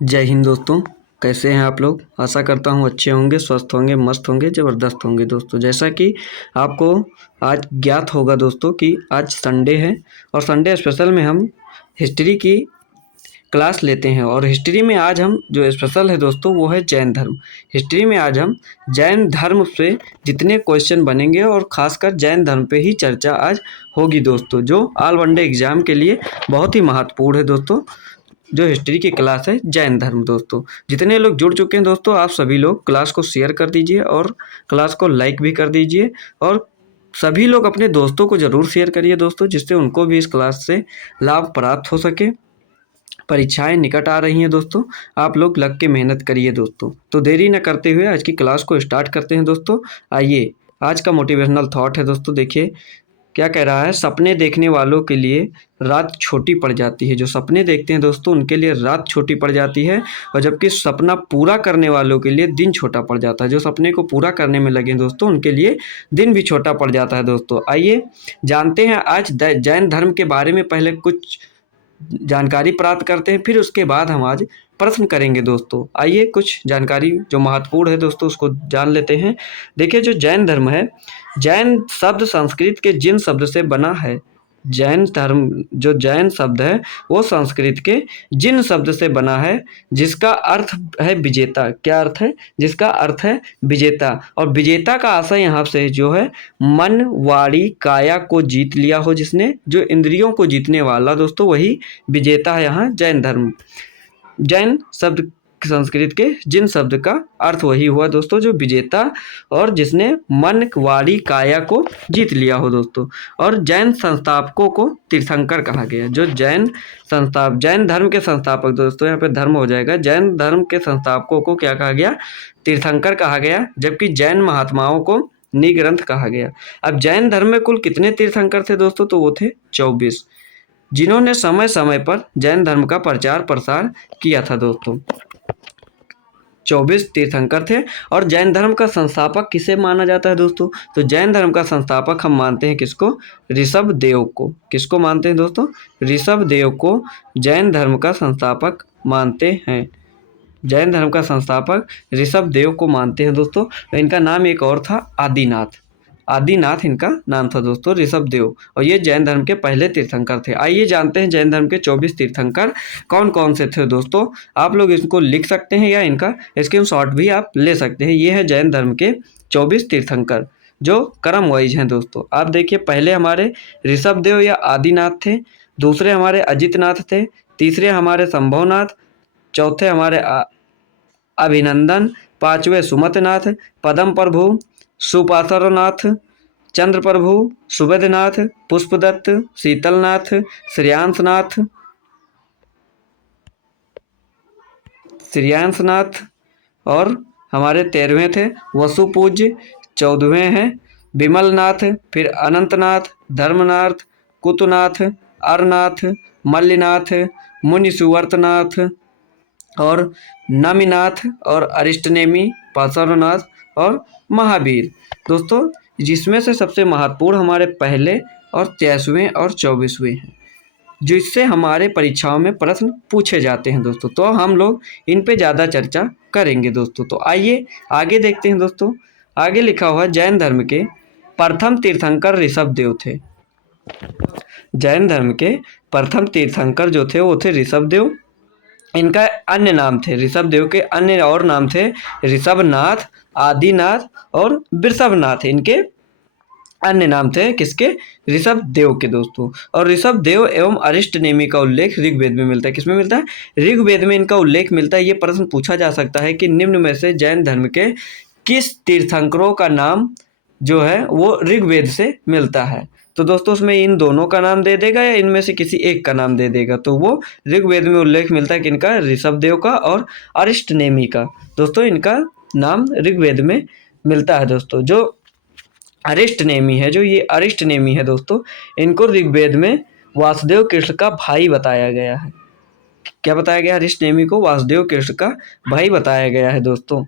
जय हिंद दोस्तों। कैसे हैं आप लोग? आशा करता हूँ अच्छे होंगे, स्वस्थ होंगे, मस्त होंगे, ज़बरदस्त होंगे दोस्तों। जैसा कि आपको आज ज्ञात होगा दोस्तों कि आज संडे है और संडे स्पेशल में हम हिस्ट्री की क्लास लेते हैं। और हिस्ट्री में आज हम जो स्पेशल है दोस्तों वो है जैन धर्म। हिस्ट्री में आज हम जैन धर्म से जितने क्वेश्चन बनेंगे और ख़ासकर जैन धर्म पे ही चर्चा आज होगी दोस्तों, जो ऑल वनडे एग्ज़ाम के लिए बहुत ही महत्वपूर्ण है दोस्तों। जो हिस्ट्री की क्लास है जैन धर्म दोस्तों। जितने लोग जुड़ चुके हैं दोस्तों, आप सभी लोग क्लास को शेयर कर दीजिए और क्लास को लाइक भी कर दीजिए। और सभी लोग अपने दोस्तों को ज़रूर शेयर करिए दोस्तों, जिससे उनको भी इस क्लास से लाभ प्राप्त हो सके। परीक्षाएं निकट आ रही हैं दोस्तों, आप लोग लग के मेहनत करिए दोस्तों। तो देरी न करते हुए आज की क्लास को स्टार्ट करते हैं दोस्तों। आइए, आज का मोटिवेशनल थॉट है दोस्तों। देखिए क्या कह रहा है, सपने देखने वालों के लिए रात छोटी पड़ जाती है। जो सपने देखते हैं दोस्तों उनके लिए रात छोटी पड़ जाती है, और जबकि सपना पूरा करने वालों के लिए दिन छोटा पड़ जाता है। जो सपने को पूरा करने में लगे दोस्तों उनके लिए दिन भी छोटा पड़ जाता है दोस्तों। आइए जानते हैं आज जैन धर्म के बारे में, पहले कुछ जानकारी प्राप्त करते हैं, फिर उसके बाद हम आज प्रश्न करेंगे दोस्तों। आइए कुछ जानकारी जो महत्वपूर्ण है दोस्तों उसको जान लेते हैं। देखिए जो जैन धर्म है, जैन शब्द संस्कृत के जिन शब्द से बना है। जैन धर्म जो जैन शब्द है वो संस्कृत के जिन शब्द से बना है, जिसका अर्थ है विजेता। क्या अर्थ है? जिसका अर्थ है विजेता। और विजेता का आशय यहाँ से जो है, मन वाणी काया को जीत लिया हो जिसने, जो इंद्रियों को जीतने वाला दोस्तों वही विजेता है यहाँ जैन धर्म। जैन शब्द संस्कृत के जिन शब्द का अर्थ वही हुआ दोस्तों जो विजेता, और जिसने मन वाणी काया को जीत लिया हो दोस्तों। और जैन संस्थापकों को तीर्थंकर कहा गया। जो जैन धर्म के संस्थापक दोस्तों, यहाँ पे धर्म हो जाएगा, जैन धर्म के संस्थापकों को क्या कहा गया? तीर्थंकर कहा गया। जबकि जैन महात्माओं को निग्रंथ कहा गया। अब जैन धर्म में कुल कितने तीर्थंकर थे दोस्तों? तो वो थे 24, जिन्होंने समय समय पर जैन धर्म का प्रचार प्रसार किया था दोस्तों। 24 तीर्थंकर थे। और जैन धर्म का संस्थापक किसे माना जाता है दोस्तों? तो जैन धर्म का संस्थापक हम मानते हैं किसको? ऋषभ देव को। किसको मानते हैं दोस्तों? ऋषभ देव को जैन धर्म का संस्थापक मानते हैं। जैन धर्म का संस्थापक ऋषभ देव को मानते हैं दोस्तों। इनका नाम एक और था, आदिनाथ। आदिनाथ इनका नाम था दोस्तों, ऋषभ देव। और ये जैन धर्म के पहले तीर्थंकर थे। आइए जानते हैं जैन धर्म के 24 तीर्थंकर कौन कौन से थे दोस्तों। आप लोग इसको लिख सकते हैं या इनका स्क्रीनशॉट भी आप ले सकते हैं। ये है जैन धर्म के 24 तीर्थंकर जो क्रम वाइज हैं दोस्तों। आप देखिए, पहले हमारे ऋषभ देव या आदिनाथ थे, दूसरे हमारे अजितनाथ थे, तीसरे हमारे संभवनाथ, चौथे हमारे अभिनंदन, पांचवें सुमतनाथ, पदम प्रभु, सुपासरनाथ, चंद्र प्रभु, सुबेदनाथ, पुष्पदत्त, शीतलनाथ, श्रेयांसनाथ। और हमारे 13वें थे वसुपूज्य, 14वें हैं विमलनाथ, फिर अनंतनाथ, धर्मनाथ, कुतुनाथ, अरनाथ, मल्लिनाथ, मुनि सुवर्तनाथ और नमिनाथ और अरिष्टनेमी, पार्श्वनाथ और महावीर दोस्तों। जिसमें से सबसे महत्वपूर्ण हमारे पहले और 23वें और 24वें हैं, जिससे हमारे परीक्षाओं में प्रश्न पूछे जाते हैं दोस्तों। तो हम लोग इन पे ज़्यादा चर्चा करेंगे दोस्तों। तो आइए आगे देखते हैं दोस्तों। आगे लिखा हुआ जैन धर्म के प्रथम तीर्थंकर ऋषभ देव थे। जैन धर्म के प्रथम तीर्थंकर जो थे वो थे ऋषभ देव। इनका अन्य नाम थे, ऋषभ देव के अन्य और नाम थे ऋषभनाथ, आदिनाथ और वृषभनाथ। इनके अन्य नाम थे किसके? ऋषभ देव के दोस्तों। और ऋषभ देव एवं अरिष्टनेमी का उल्लेख ऋग्वेद में मिलता है। किसमें मिलता है? ऋग्वेद में इनका उल्लेख मिलता है। ये प्रश्न पूछा जा सकता है कि निम्न में से जैन धर्म के किस तीर्थंकरों का नाम जो है वो ऋग्वेद से मिलता है? तो दोस्तों उसमें इन दोनों का नाम दे देगा या इनमें से किसी एक का नाम दे देगा? तो वो ऋग्वेद में उल्लेख मिलता है कि इनका ऋषभ देव का और अरिष्टनेमी का। दोस्तों इनका नाम ऋग्वेद में मिलता है दोस्तों। जो अरिष्टनेमी है, जो ये अरिष्टनेमी है दोस्तों, इनको ऋग्वेद में वासुदेव कृष्ण का भाई बताया गया है। क्या बताया गया? अरिष्टनेमी को वासुदेव कृष्ण का भाई बताया गया है दोस्तों।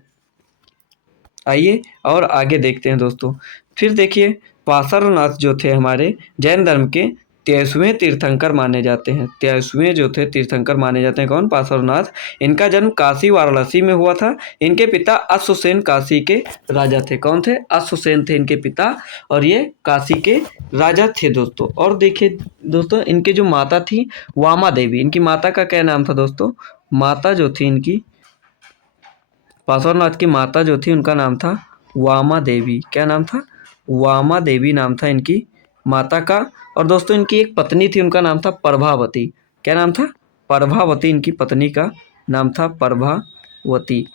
आइए और आगे देखते हैं दोस्तों। फिर देखिए पार्श्वनाथ जो थे हमारे जैन धर्म के 23वें तीर्थंकर माने जाते हैं। 23वें जो थे तीर्थंकर माने जाते हैं कौन? पार्श्वनाथ। इनका जन्म काशी वाराणसी में हुआ था। इनके पिता अश्वसेन काशी के राजा थे। कौन थे? अश्वसेन थे इनके पिता और ये काशी के राजा थे दोस्तों। और देखिए दोस्तों, इनके जो माता थी वामा देवी, इनकी माता का क्या नाम था दोस्तों? माता जो थी इनकी, पार्श्वनाथ की माता जो थी उनका नाम था वामा देवी। क्या नाम था? वामा देवी नाम था इनकी माता का। और दोस्तों इनकी एक पत्नी थी, उनका नाम था प्रभावती। क्या नाम था? प्रभावती। इनकी पत्नी का नाम था प्रभावती।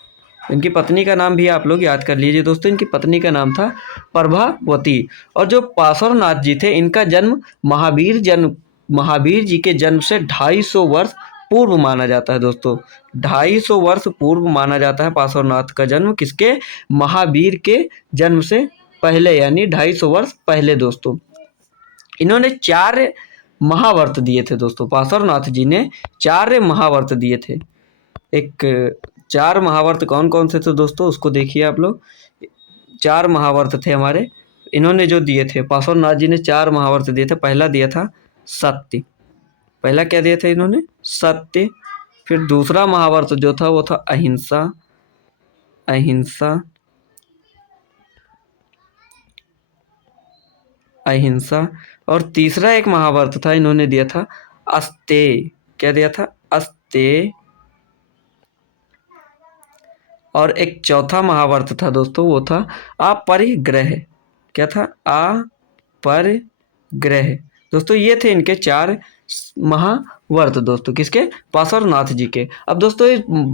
इनकी पत्नी का नाम भी आप लोग याद कर लीजिए दोस्तों, इनकी पत्नी का नाम था प्रभावती। और जो पार्श्वनाथ जी थे, इनका जन्म महावीर जी के जन्म से 250 वर्ष पूर्व माना जाता है दोस्तों। 250 वर्ष पूर्व माना जाता है पार्श्वनाथ का जन्म। किसके? महावीर के जन्म से पहले, यानी 250 वर्ष पहले दोस्तों। इन्होंने 4 महाव्रत दिए थे दोस्तों। पार्श्वनाथ जी ने 4 महाव्रत दिए थे। 4 महाव्रत कौन कौन से थे दोस्तों? उसको देखिए आप लोग। 4 महाव्रत थे हमारे, इन्होंने जो दिए थे, पार्श्वनाथ जी ने 4 महाव्रत दिए थे। पहला दिया था सत्य। पहला क्या दिया था इन्होंने? सत्य। फिर दूसरा महाव्रत जो था वो था अहिंसा। और तीसरा एक महाव्रत था, इन्होंने दिया था अस्तेय। क्या दिया था? अस्तेय। और एक चौथा महाव्रत था दोस्तों, वो था अपरिग्रह। क्या था? अपरिग्रह। दोस्तों ये थे इनके 4 महाव्रत दोस्तों। किसके? पार्श्वनाथ जी के। अब दोस्तों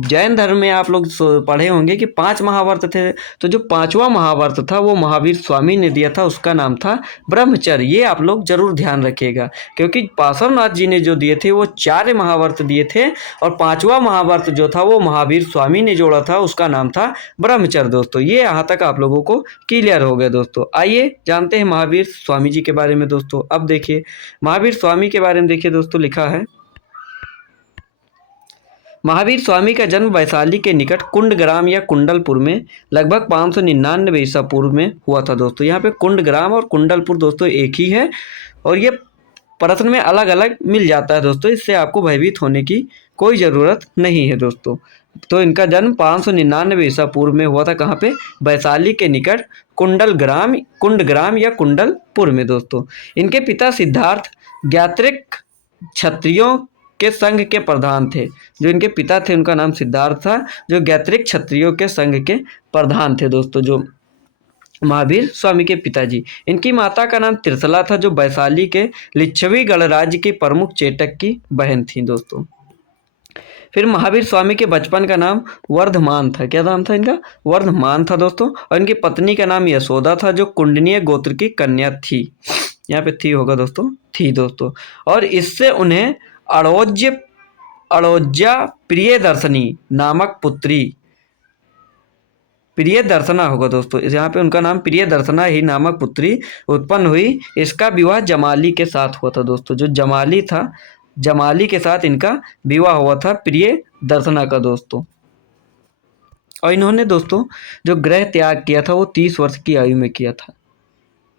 जैन धर्म में आप लोग पढ़े होंगे कि 5 महाव्रत थे। तो जो 5वां महाव्रत था वो महावीर स्वामी ने दिया था, उसका नाम था ब्रह्मचर्य। ये आप लोग जरूर ध्यान रखिएगा, क्योंकि पार्श्वनाथ जी ने जो दिए थे वो 4 महाव्रत दिए थे, और 5वां महाव्रत जो था वो महावीर स्वामी ने जोड़ा था, उसका नाम था ब्रह्मचर्य दोस्तों। ये यहाँ तक आप लोगों को क्लियर हो गया दोस्तों। आइए जानते हैं महावीर स्वामी जी के बारे में दोस्तों। अब देखिए महावीर स्वामी के बारे में, देखिए दोस्तों लिखा है, महावीर स्वामी का जन्म वैशाली के निकट कुंडग्राम या कुंडलपुर में लगभग 599 ईसा पूर्व में हुआ था दोस्तों। यहाँ पे कुंडग्राम और कुंडलपुर दोस्तों एक ही है, और ये प्रश्न में अलग अलग मिल जाता है दोस्तों, इससे आपको भयभीत होने की कोई ज़रूरत नहीं है दोस्तों। तो इनका जन्म 599 ईसा पूर्व में हुआ था। कहाँ पे? वैशाली के निकट कुंडग्राम या कुंडलपुर में दोस्तों। इनके पिता सिद्धार्थ ज्ञात्रिक क्षत्रियों के संघ के प्रधान थे। जो इनके पिता थे उनका नाम सिद्धार्थ था, जो ज्ञात्रिक क्षत्रियों के संघ के प्रधान थे दोस्तों, जो महावीर स्वामी के पिताजी। इनकी माता का नाम त्रिशला था, जो वैशाली के लिच्छवी गणराज्य की प्रमुख चेटक की बहन थी दोस्तों। फिर महावीर स्वामी के बचपन का नाम वर्धमान था। क्या नाम था इनका? वर्धमान था दोस्तों। और इनकी पत्नी का नाम यशोदा था, जो कुंडनीय गोत्र की कन्या थी। यहाँ पे थी होगा दोस्तों, थी दोस्तों। और इससे उन्हें अड़ोज्या प्रियदर्शनी नामक पुत्री, प्रियदर्शना होगा दोस्तों, यहाँ पे उनका नाम प्रियदर्शना ही नामक पुत्री उत्पन्न हुई। इसका विवाह जमाली के साथ हुआ था दोस्तों। जो जमाली था, जमाली के साथ इनका विवाह हुआ था प्रियदर्शना का दोस्तों। और इन्होंने दोस्तों जो गृह त्याग किया था वो 30 वर्ष की आयु में किया था।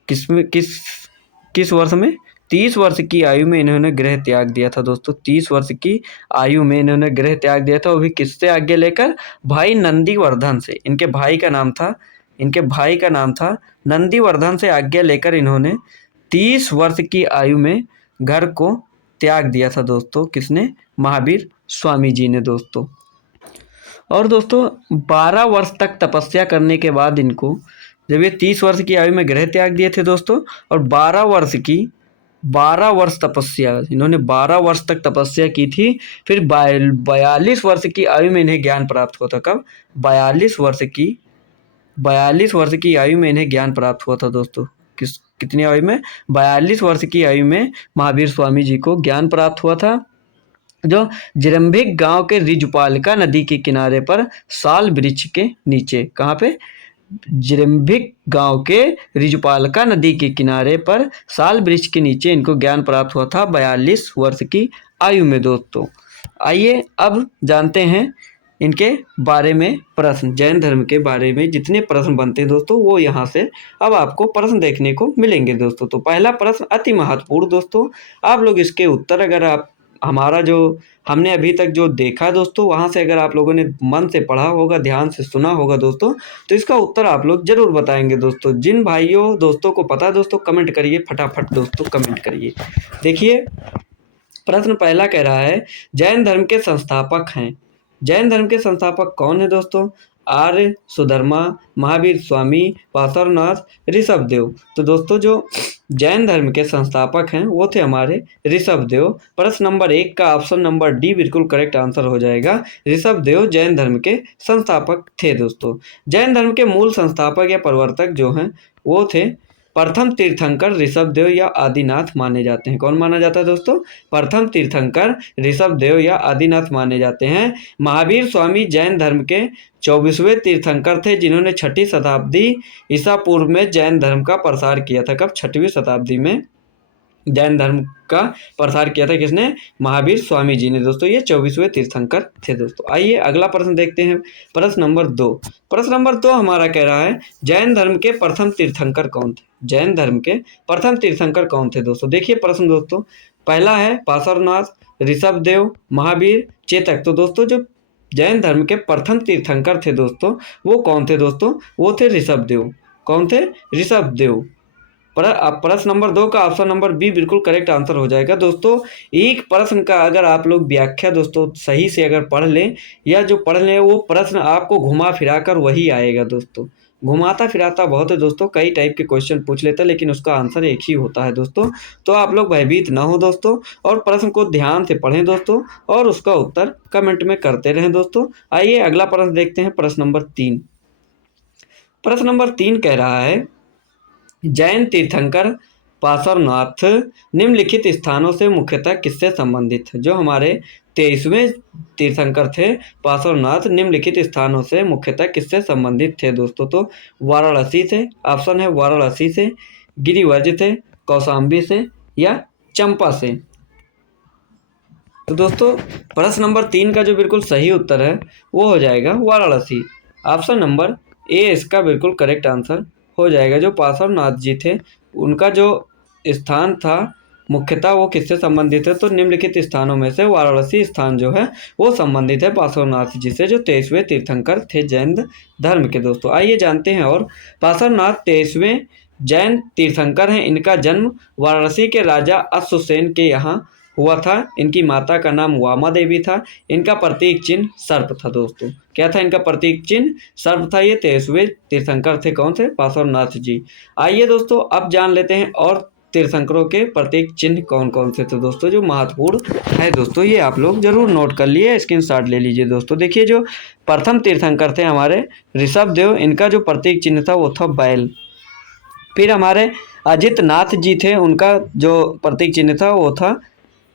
किस वर्ष में? 30 वर्ष की आयु में इन्होंने गृह त्याग दिया था दोस्तों। 30 वर्ष की आयु में इन्होंने गृह त्याग दिया था, वो भी किससे आज्ञा लेकर? भाई नंदीवर्धन से। इनके भाई का नाम था नंदीवर्धन से आज्ञा लेकर इन्होंने 30 वर्ष की आयु में घर को त्याग दिया था दोस्तों। किसने? महावीर स्वामी जी ने दोस्तों। और दोस्तों 12 वर्ष तक तपस्या करने के बाद इनको, जब ये 30 वर्ष की आयु में गृह त्याग दिए थे दोस्तों, और 12 वर्ष तपस्या, इन्होंने 12 वर्ष तक तपस्या की थी। फिर 42 वर्ष की आयु में इन्हें ज्ञान प्राप्त हुआ था। कब? 42 वर्ष की आयु में इन्हें ज्ञान प्राप्त हुआ था दोस्तों। कितनी आयु में? 42 वर्ष की आयु में महावीर स्वामी जी को ज्ञान प्राप्त हुआ था, जो जिरंभिक गांव के रिजुपालिका नदी के किनारे पर साल वृक्ष के नीचे। कहाँ पे? जिरंभिक गांव के रिजुपालिका नदी के किनारे पर साल वृक्ष के नीचे इनको ज्ञान प्राप्त हुआ था 42 वर्ष की आयु में दोस्तों। आइए अब जानते हैं इनके बारे में प्रश्न, जैन धर्म के बारे में जितने प्रश्न बनते हैं दोस्तों वो यहाँ से अब आपको प्रश्न देखने को मिलेंगे दोस्तों। तो पहला प्रश्न अति महत्वपूर्ण दोस्तों, आप लोग इसके उत्तर अगर आप हमारा जो हमने अभी तक जो देखा दोस्तों वहाँ से अगर आप लोगों ने मन से पढ़ा होगा, ध्यान से सुना होगा दोस्तों, तो इसका उत्तर आप लोग जरूर बताएंगे दोस्तों। जिन भाइयों दोस्तों को पता है दोस्तों कमेंट करिए, फटाफट दोस्तों कमेंट करिए। देखिए प्रश्न पहला कह रहा है जैन धर्म के संस्थापक हैं। जैन धर्म के संस्थापक कौन है दोस्तों? आर्य, सुधर्मा, महावीर स्वामी, पार्श्वनाथ, ऋषभदेव। तो दोस्तों जो जैन धर्म के संस्थापक हैं वो थे हमारे ऋषभदेव। प्रश्न नंबर 1 का ऑप्शन नंबर डी बिल्कुल करेक्ट आंसर हो जाएगा। ऋषभदेव जैन धर्म के संस्थापक थे दोस्तों। जैन धर्म के मूल संस्थापक या प्रवर्तक जो हैं वो थे प्रथम तीर्थंकर ऋषभदेव या आदिनाथ माने जाते हैं। कौन माना जाता है दोस्तों? प्रथम तीर्थंकर ऋषभदेव या आदिनाथ माने जाते हैं। महावीर स्वामी जैन धर्म के 24वें तीर्थंकर थे जिन्होंने 6ठी शताब्दी ईसा पूर्व में जैन धर्म का प्रसार किया था। कब? 6वीं शताब्दी में जैन धर्म का प्रसार किया था किसने? महावीर स्वामी जी ने दोस्तों। ये 24वें तीर्थंकर थे दोस्तों। आइए अगला प्रश्न देखते हैं। प्रश्न नंबर 2। प्रश्न नंबर 2 हमारा कह रहा है जैन धर्म के प्रथम तीर्थंकर कौन थे? जैन धर्म के प्रथम तीर्थंकर कौन थे दोस्तों? देखिए प्रश्न दोस्तों, पहला है पार्श्वनाथ, ऋषभदेव, महावीर, चेतक। तो दोस्तों जो जैन धर्म के प्रथम तीर्थंकर थे दोस्तों वो कौन थे दोस्तों? वो थे ऋषभदेव। कौन थे? ऋषभदेव। प्रश्न नंबर 2 का ऑप्शन नंबर बी बिल्कुल करेक्ट आंसर हो जाएगा दोस्तों। एक प्रश्न का अगर आप लोग व्याख्या दोस्तों सही से अगर पढ़ लें या जो पढ़ लें वो प्रश्न आपको घुमा फिरा कर वही आएगा दोस्तों। घुमाता फिराता बहुत है दोस्तों, कई टाइप के क्वेश्चन पूछ लेता है लेकिन उसका आंसर एक ही होता है दोस्तों। तो आप लोग भयभीत ना हो दोस्तों और प्रश्न को ध्यान से पढ़ें दोस्तों और उसका उत्तर कमेंट में करते रहें दोस्तों। आइए अगला प्रश्न देखते हैं। प्रश्न नंबर 3। प्रश्न नंबर 3 कह रहा है जैन तीर्थंकर पार्श्वनाथ निम्नलिखित स्थानों से मुख्यतः किससे संबंधित है? जो हमारे 23वें तीर्थंकर थे पार्श्वनाथ निम्नलिखित स्थानों से मुख्यतः किससे संबंधित थे दोस्तों? तो वाराणसी से, ऑप्शन है वाराणसी से, गिरिवर्ज से, कौशाम्बी से या चंपा से। तो दोस्तों प्रश्न नंबर 3 का जो बिल्कुल सही उत्तर है वो हो जाएगा वाराणसी। ऑप्शन नंबर ए इसका बिल्कुल करेक्ट आंसर हो जाएगा। जो पार्श्वनाथ जी थे उनका जो स्थान था मुख्यतः वो किससे संबंधित है? तो निम्नलिखित स्थानों में से वाराणसी स्थान जो है वो संबंधित है पार्श्वनाथ जी से, जो 23वें तीर्थंकर थे जैन धर्म के दोस्तों। आइए जानते हैं और पार्श्वनाथ 23वें जैन तीर्थंकर हैं। इनका जन्म वाराणसी के राजा अश्वसेन के यहाँ हुआ था। इनकी माता का नाम वामा देवी था। इनका प्रतीक चिन्ह सर्प था दोस्तों। क्या था इनका प्रतीक चिन्ह? सर्प था। ये 23वें तीर्थंकर थे। कौन थे? पार्श्वनाथ जी। आइए दोस्तों अब जान लेते हैं और तीर्थंकरों के प्रतीक चिन्ह कौन कौन से थे दोस्तों जो महत्वपूर्ण है दोस्तों। ये आप लोग जरूर नोट कर लिए, स्क्रीनशॉट ले लीजिए दोस्तों। देखिए जो प्रथम तीर्थंकर थे हमारे ऋषभदेव, इनका जो प्रतीक चिन्ह था वो था बैल। फिर हमारे अजित नाथ जी थे, उनका जो प्रतीक चिन्ह था वो था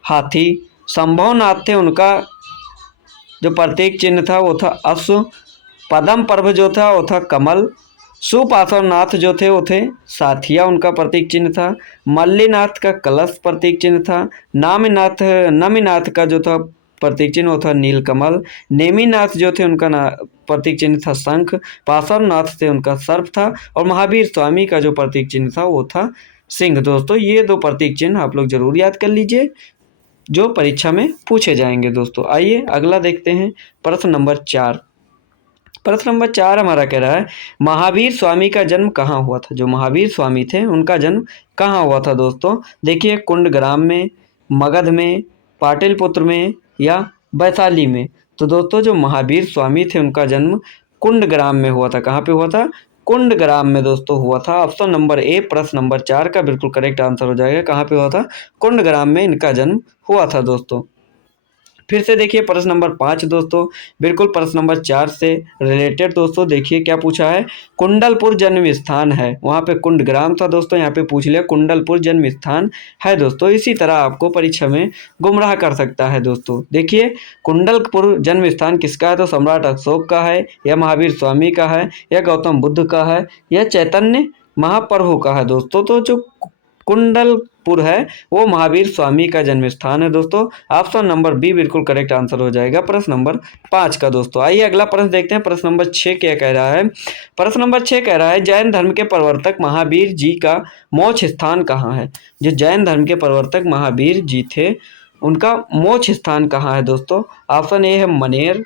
हाथी। संभवनाथ थे, उनका जो प्रतीक चिन्ह था वो था अश्व। पद्म पर्व जो था वो था कमल। सुपार्श्वनाथ जो थे वो थे साथिया, उनका प्रतीक चिन्ह था। मल्लीनाथ का कलश प्रतीक चिन्ह था। नमीनाथ का जो था प्रतीक चिन्ह वो था नीलकमल। नेमिनाथ जो थे उनका प्रतीक चिन्ह था शंख। पार्श्वनाथ थे उनका सर्प था। और महावीर स्वामी का जो प्रतीक चिन्ह था वो था सिंह। दोस्तों ये 2 प्रतीक चिन्ह आप लोग जरूर याद कर लीजिए जो परीक्षा में पूछे जाएंगे दोस्तों। आइए अगला देखते हैं। प्रश्न नंबर 4। प्रश्न नंबर 4 हमारा कह रहा है महावीर स्वामी का जन्म कहाँ हुआ था? जो महावीर स्वामी थे उनका जन्म कहाँ हुआ था दोस्तों? देखिए कुंडग्राम में, मगध में, पाटलिपुत्र में या वैशाली में। तो दोस्तों जो महावीर स्वामी थे उनका जन्म कुंडग्राम में हुआ था। कहाँ पे हुआ था? कुंडग्राम में दोस्तों हुआ था। ऑप्शन नंबर ए प्रश्न नंबर 4 का बिल्कुल करेक्ट आंसर हो जाएगा। कहाँ पे हुआ था? कुंडग्राम में इनका जन्म हुआ था दोस्तों। फिर से देखिए प्रश्न नंबर 5 दोस्तों, बिल्कुल प्रश्न नंबर 4 से रिलेटेड दोस्तों। देखिए क्या पूछा है, कुंडलपुर जन्म स्थान है। वहाँ पे कुंडग्राम था दोस्तों, यहाँ पे पूछ लिया कुंडलपुर जन्म स्थान है दोस्तों। इसी तरह आपको परीक्षा में गुमराह कर सकता है दोस्तों। देखिए कुंडलपुर जन्म स्थान किसका है? तो सम्राट अशोक का है या महावीर स्वामी का है या गौतम बुद्ध का है या चैतन्य महाप्रभु का है दोस्तों। तो जो कुंडलपुर है वो महावीर स्वामी का जन्म स्थान है दोस्तों। ऑप्शन नंबर बी बिल्कुल करेक्ट आंसर हो जाएगा प्रश्न नंबर 5 का दोस्तों। आइए अगला प्रश्न देखते हैं। प्रश्न नंबर 6 क्या कह रहा है। प्रश्न नंबर 6 कह रहा है जैन धर्म के प्रवर्तक महावीर जी का मोक्ष स्थान कहाँ है। जो जैन धर्म के प्रवर्तक महावीर जी थे उनका मोक्ष स्थान कहाँ है दोस्तों। ऑप्शन ए है मनेर,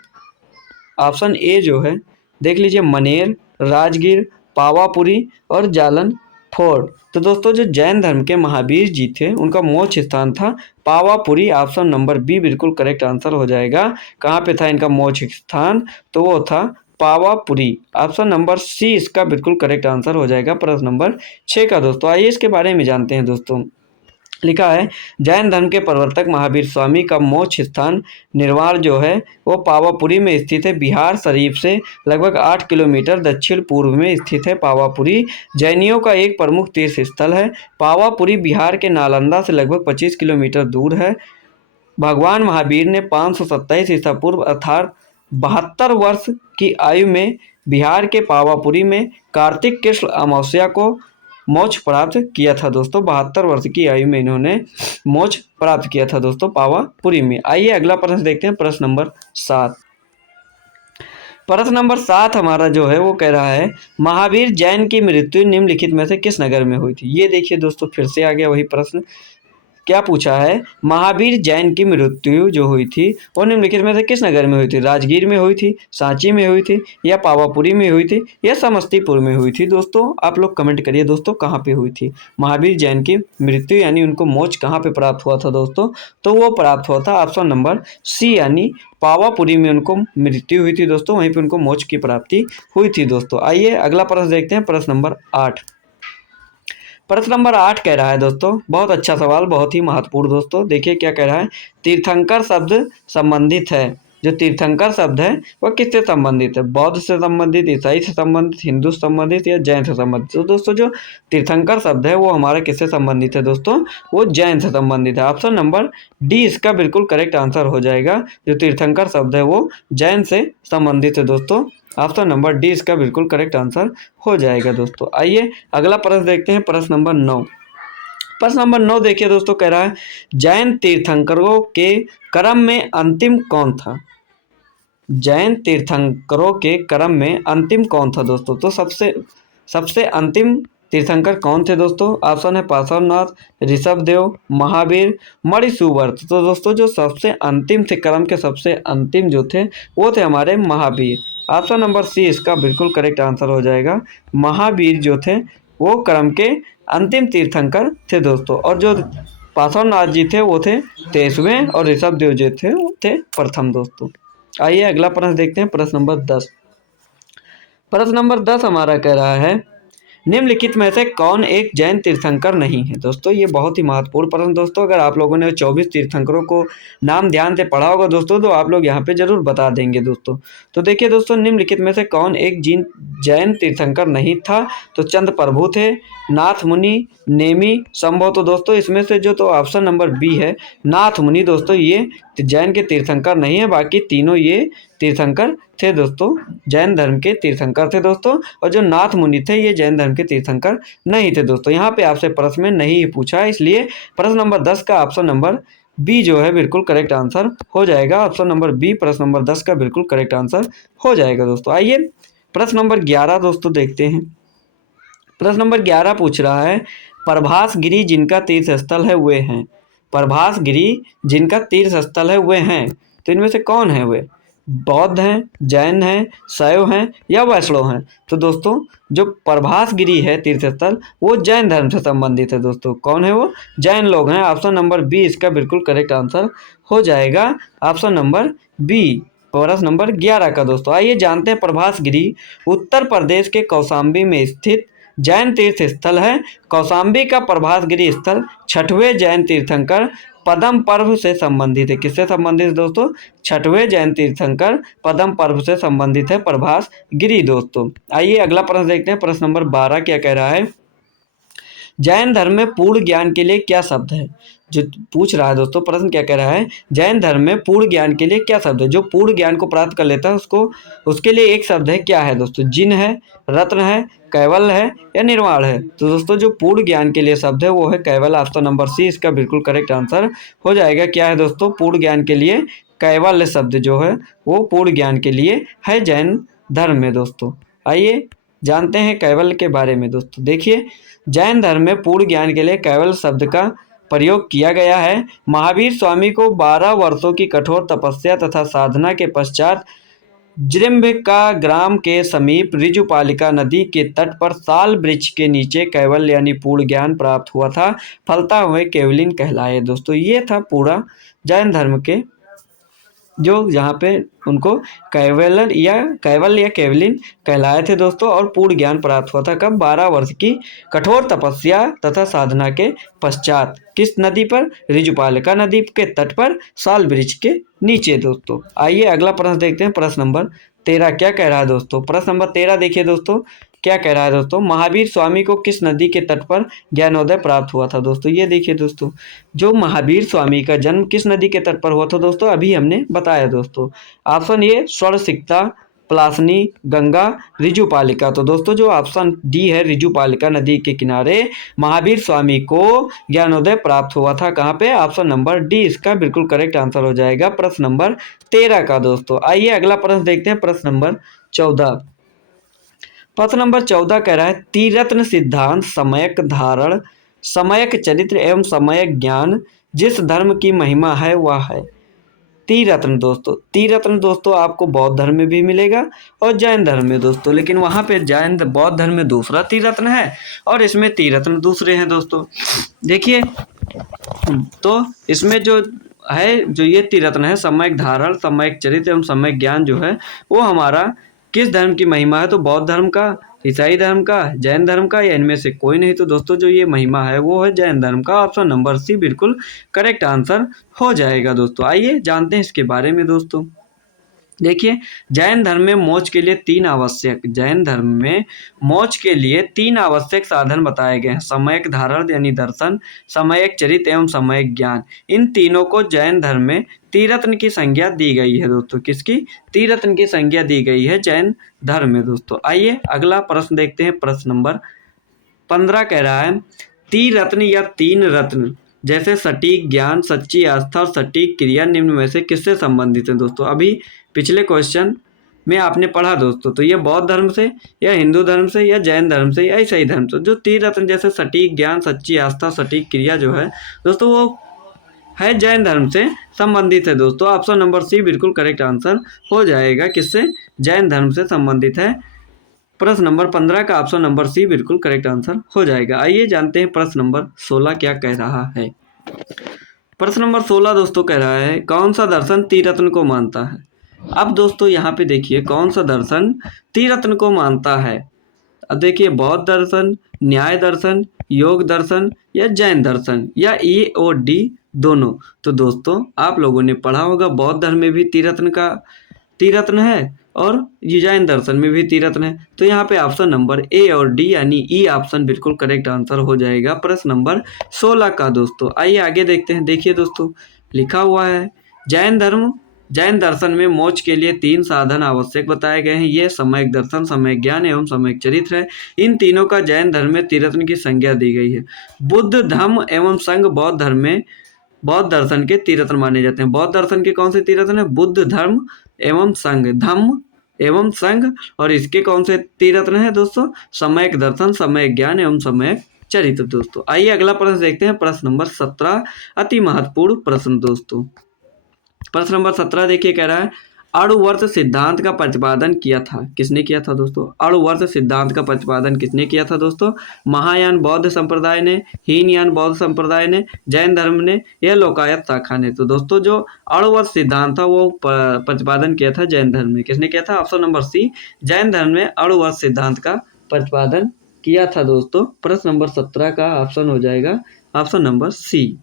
ऑप्शन ए जो है देख लीजिए मनेर, राजगीर, पावापुरी और जालन फोर्ट। तो दोस्तों जो जैन धर्म के महावीर जी थे उनका मोक्ष स्थान था पावापुरी। ऑप्शन नंबर बी बिल्कुल करेक्ट आंसर हो जाएगा। कहाँ पे था इनका मोक्ष स्थान, तो वो था पावापुरी। ऑप्शन नंबर सी इसका बिल्कुल करेक्ट आंसर हो जाएगा प्रश्न नंबर 6 का दोस्तों। आइए इसके बारे में जानते हैं दोस्तों। लिखा है जैन धर्म के प्रवर्तक महावीर स्वामी का मोक्ष स्थान निर्वाण जो है वो पावापुरी में स्थित है। बिहार शरीफ से लगभग 8 किलोमीटर दक्षिण पूर्व में स्थित है पावापुरी। जैनियों का एक प्रमुख तीर्थ स्थल है। पावापुरी बिहार के नालंदा से लगभग 25 किलोमीटर दूर है। भगवान महावीर ने 527 ईसा पूर्व अर्थात 72 वर्ष की आयु में बिहार के पावापुरी में कार्तिक कृष्ण अमावस्या को मोक्ष प्राप्त किया था दोस्तों। 72 वर्ष की आयु में इन्होंने मोक्ष प्राप्त किया था दोस्तों पावापुरी में। आइए अगला प्रश्न देखते हैं। प्रश्न नंबर 7। प्रश्न नंबर 7 हमारा जो है वो कह रहा है महावीर जैन की मृत्यु निम्नलिखित में से किस नगर में हुई थी। ये देखिए दोस्तों फिर से आ गया वही प्रश्न। क्या पूछा है महावीर जैन की मृत्यु जो हुई थी वो निम्नलिखित में से किस नगर में हुई थी। राजगीर में हुई थी, सांची में हुई थी, या पावापुरी में हुई थी, या समस्तीपुर में हुई थी। दोस्तों आप लोग कमेंट करिए दोस्तों कहाँ पे हुई थी महावीर जैन की मृत्यु यानी उनको मोक्ष कहाँ पे प्राप्त हुआ था दोस्तों। तो वो प्राप्त हुआ था ऑप्शन नंबर सी यानी पावापुरी में उनको मृत्यु हुई थी दोस्तों। वहीं पर उनको मोक्ष की प्राप्ति हुई थी दोस्तों। आइए अगला प्रश्न देखते हैं। प्रश्न नंबर 8। प्रश्न नंबर 8 कह रहा है दोस्तों बहुत अच्छा सवाल, बहुत ही महत्वपूर्ण दोस्तों। देखिए क्या कह रहा है तीर्थंकर शब्द संबंधित है। जो तीर्थंकर शब्द है वह किससे संबंधित है। बौद्ध से संबंधित, ईसाई से संबंधित, हिंदू से संबंधित या जैन से संबंधित। तो दोस्तों जो तीर्थंकर शब्द है वो हमारा किससे संबंधित है दोस्तों, वो जैन से संबंधित है। ऑप्शन नंबर डी इसका बिल्कुल करेक्ट आंसर हो जाएगा। जो तीर्थंकर शब्द है वो जैन से संबंधित है दोस्तों। ऑप्शन नंबर डी इसका बिल्कुल करेक्ट आंसर हो जाएगा दोस्तों। आइए अगला प्रश्न देखते हैं। प्रश्न नंबर 9। प्रश्न नंबर 9 देखिए दोस्तों कह रहा है जैन तीर्थंकरों के क्रम में अंतिम कौन था। जैन तीर्थंकरों के क्रम में अंतिम कौन था दोस्तों। तो सबसे अंतिम तीर्थंकर कौन थे दोस्तों। ऑप्शन है पार्श्वनाथ, ऋषभदेव, महावीर, मणिसुवर्त। तो दोस्तों जो सबसे अंतिम थे, क्रम के सबसे अंतिम जो थे वो थे हमारे महावीर। ऑप्शन नंबर सी इसका बिल्कुल करेक्ट आंसर हो जाएगा। महावीर जो थे वो क्रम के अंतिम तीर्थंकर थे दोस्तों। और जो पार्श्वनाथ जी थे वो थे 23वें और ऋषभदेव जो थे वो थे प्रथम दोस्तों। आइए अगला प्रश्न देखते हैं। प्रश्न नंबर 10। प्रश्न नंबर 10 हमारा कह रहा है निम्नलिखित में से कौन एक जैन तीर्थंकर नहीं है। दोस्तों ये बहुत ही महत्वपूर्ण प्रश्न दोस्तों। अगर आप लोगों ने 24 तीर्थंकरों को नाम ध्यान से पढ़ा होगा दोस्तों तो आप लोग यहाँ पे जरूर बता देंगे दोस्तों। तो देखिए दोस्तों निम्नलिखित में से कौन एक जैन तीर्थंकर नहीं था। तो चंद प्रभु थे, नाथ मुनि, नेमी, संभव। तो दोस्तों इसमें से जो तो ऑप्शन नंबर बी है नाथ मुनि दोस्तों ये जैन के तीर्थंकर नहीं है। बाकी तीनों ये तीर्थंकर थे दोस्तों, जैन धर्म के तीर्थंकर थे दोस्तों। और जो नाथ मुनि थे ये जैन धर्म के तीर्थंकर नहीं थे दोस्तों। यहाँ पे आपसे प्रश्न में नहीं पूछा है इसलिए प्रश्न नंबर 10 का ऑप्शन नंबर बी जो है बिल्कुल करेक्ट आंसर हो जाएगा। ऑप्शन नंबर बी प्रश्न नंबर 10 का बिल्कुल करेक्ट आंसर हो जाएगा दोस्तों। आइए प्रश्न नंबर 11 दोस्तों देखते हैं। प्रश्न नंबर 11 पूछ रहा है प्रभास गिरी जिनका तीर्थ स्थल है वे हैं। प्रभास गिरी जिनका तीर्थ स्थल है वे हैं। तो इनमें से कौन है वे। बौद्ध हैं, जैन हैं, शैव हैं या वैष्णव हैं। तो दोस्तों जो प्रभास गिरी है तीर्थ स्थल वो जैन धर्म से संबंधित है दोस्तों। कौन है वो, जैन लोग हैं। ऑप्शन नंबर बी इसका बिल्कुल करेक्ट आंसर हो जाएगा। ऑप्शन नंबर बी प्रश्न नंबर 11 का दोस्तों। आइए जानते हैं प्रभास गिरी उत्तर प्रदेश के कौशाम्बी में स्थित जैन तीर्थ स्थल है। कौशाम्बी का प्रभास गिरी स्थल 6वें जैन तीर्थंकर पद्म पर्व से संबंधित है। किससे संबंधित है दोस्तों, 6वें जैन तीर्थंकर पद्म पर्व से संबंधित है प्रभास गिरी दोस्तों। आइए अगला प्रश्न देखते हैं। प्रश्न नंबर 12 क्या कह रहा है जैन धर्म में पूर्ण ज्ञान के लिए क्या शब्द है? जो पूछ रहा है दोस्तों, प्रश्न क्या कह रहा है, जैन धर्म में पूर्ण ज्ञान के लिए क्या शब्द है? जो पूर्ण ज्ञान को प्राप्त कर लेता है उसको, उसके लिए एक शब्द है, क्या है दोस्तों? जिन है, रत्न है, कैवल्य है या निर्वाण है? तो दोस्तों जो पूर्ण ज्ञान के लिए शब्द है वो है कैवल्य। ऑप्शन नंबर सी इसका बिल्कुल करेक्ट आंसर हो जाएगा। क्या है दोस्तों? पूर्ण ज्ञान के लिए कैवल्य शब्द जो है वो पूर्ण ज्ञान के लिए है जैन धर्म में दोस्तों। आइए जानते हैं कैवल्य के बारे में दोस्तों। देखिए, जैन धर्म में पूर्ण ज्ञान के लिए कैवल्य शब्द का प्रयोग किया गया है। महावीर स्वामी को 12 वर्षों की कठोर तपस्या तथा साधना के पश्चात जृंभिका ग्राम के समीप ऋजुपालिका नदी के तट पर साल वृक्ष के नीचे कैवल्य यानी पूर्ण ज्ञान प्राप्त हुआ था। फलता हुए केवलिन कहलाए दोस्तों। ये था पूरा जैन धर्म के जो जहाँ पे उनको कैवल्य या केवलिन कहलाए थे दोस्तों। और पूर्ण ज्ञान प्राप्त हुआ था कब? 12 वर्ष की कठोर तपस्या तथा साधना के पश्चात। किस नदी पर? ऋजुपालिका नदी के तट पर साल वृक्ष के नीचे दोस्तों। आइए अगला प्रश्न देखते हैं। प्रश्न नंबर 13 क्या कह रहा है दोस्तों? प्रश्न नंबर 13 देखिए दोस्तों, क्या कह रहा है दोस्तों, महावीर स्वामी को किस नदी के तट पर ज्ञानोदय प्राप्त हुआ था दोस्तों? ये देखिए दोस्तों, जो महावीर स्वामी का जन्म किस नदी के तट पर हुआ था दोस्तों? अभी हमने बताया दोस्तों। Option A Swarnasikta, Palashini, Ganga, Rijupalika. तो दोस्तों जो ऑप्शन डी है, ऋजुपालिका नदी के किनारे महावीर स्वामी को ज्ञानोदय प्राप्त हुआ था। कहाँ पे? ऑप्शन नंबर डी इसका बिल्कुल करेक्ट आंसर हो जाएगा प्रश्न नंबर 13 का दोस्तों। आइए अगला प्रश्न देखते हैं। प्रश्न नंबर 14। प्रश्न नंबर 14 कह रहा है, त्रिरत्न सिद्धांत सम्यक धारण, सम्यक चरित्र एवं सम्यक ज्ञान जिस धर्म की महिमा है वह है। त्रिरत्न दोस्तों आपको बौद्ध धर्म में भी मिलेगा और जैन धर्म में दोस्तों। लेकिन वहाँ पे बौद्ध धर्म में दूसरा त्रिरत्न है और इसमें त्रिरत्न दूसरे हैं दोस्तों। देखिए, तो इसमें जो है, जो ये त्रिरत्न है, सम्यक धारण, सम्यक चरित्र एवं सम्यक ज्ञान जो है वो हमारा किस धर्म की महिमा है? तो बौद्ध धर्म का, ईसाई धर्म का, जैन धर्म का, या इनमें से कोई नहीं? तो दोस्तों जो ये महिमा है वो है जैन धर्म का। ऑप्शन नंबर सी बिल्कुल करेक्ट आंसर हो जाएगा दोस्तों। आइए जानते हैं इसके बारे में दोस्तों। देखिए, जैन धर्म में मोक्ष के लिए तीन आवश्यक साधन बताए गए हैं। सम्यक धारण यानी दर्शन, सम्यक चरित्र एवं सम्यक ज्ञान। इन तीनों को जैन धर्म में त्रिरत्न की संज्ञा दी गई है दोस्तों। किसकी? त्रिरत्न की संज्ञा दी गई है जैन धर्म में दोस्तों। आइए अगला प्रश्न देखते हैं। प्रश्न नंबर 15 कह रहा है, त्रिरत्न या तीन रत्न जैसे सटीक ज्ञान, सच्ची आस्था और सटीक क्रिया निम्न में से किससे संबंधित है दोस्तों? अभी पिछले क्वेश्चन में आपने पढ़ा दोस्तों, तो ये बौद्ध धर्म से या हिंदू धर्म से या जैन धर्म से या ईसाई धर्म से। जो त्रिरत्न जैसे सटीक ज्ञान, सच्ची आस्था, सटीक क्रिया जो है दोस्तों वो है जैन धर्म से संबंधित है दोस्तों। ऑप्शन नंबर सी बिल्कुल करेक्ट आंसर हो जाएगा। किससे? जैन धर्म से संबंधित है। प्रश्न नंबर 15 का ऑप्शन नंबर सी बिल्कुल करेक्ट आंसर हो जाएगा। आइए जानते हैं प्रश्न नंबर 16 क्या कह रहा है। प्रश्न नंबर 16 दोस्तों कह रहा है, कौन सा दर्शन त्रिरत्न को मानता है? अब दोस्तों यहाँ पे देखिए, कौन सा दर्शन त्रिरत्न को मानता है? अब देखिए, बौद्ध दर्शन, न्याय दर्शन, योग दर्शन या जैन दर्शन या ए और डी दोनों। तो दोस्तों आप लोगों ने पढ़ा होगा बौद्ध धर्म में भी त्रिरत्न है और ये जैन दर्शन में भी त्रिरत्न है। तो यहाँ पे ऑप्शन नंबर ए और डी यानी ई ऑप्शन बिल्कुल करेक्ट आंसर हो जाएगा प्रश्न नंबर 16 का दोस्तों। आइए आगे देखते हैं। देखिए दोस्तों, लिखा हुआ है, जैन दर्शन में मोक्ष के लिए तीन साधन आवश्यक बताए गए हैं। ये सम्यक दर्शन, सम्यक ज्ञान एवं सम्यक चरित्र है। इन तीनों का जैन धर्म में त्रिरत्न की संज्ञा दी गई है। बुद्ध, धम्म एवं संघ बौद्ध धर्म में बौद्ध दर्शन के त्रिरत्न माने जाते हैं। बौद्ध दर्शन के कौन से त्रिरत्न है? बुद्ध, धर्म एवं संघ, धम्म एवं संघ। और इसके कौन से त्रिरत्न है दोस्तों? सम्यक दर्शन, सम्यक ज्ञान एवं सम्यक चरित्र दोस्तों। आइए अगला प्रश्न देखते हैं। प्रश्न नंबर 17 अति महत्वपूर्ण प्रश्न दोस्तों। प्रश्न नंबर 17 देखिए, कह रहा है, अणुवर्त सिद्धांत का प्रतिपादन किया था। किसने किया था दोस्तों? अणुवर्त सिद्धांत का प्रतिपादन किसने किया था दोस्तों? महायान बौद्ध संप्रदाय ने, हीनयान बौद्ध संप्रदाय ने, जैन धर्म ने या लोकायत शाखा ने? तो दोस्तों जो अणुवर्त सिद्धांत था वो प्रतिपादन किया था जैन धर्म में। किसने किया था? ऑप्शन नंबर सी, जैन धर्म में अणुवर्त सिद्धांत का प्रतिपादन किया था दोस्तों। प्रश्न नंबर 17 का ऑप्शन हो जाएगा ऑप्शन नंबर सी।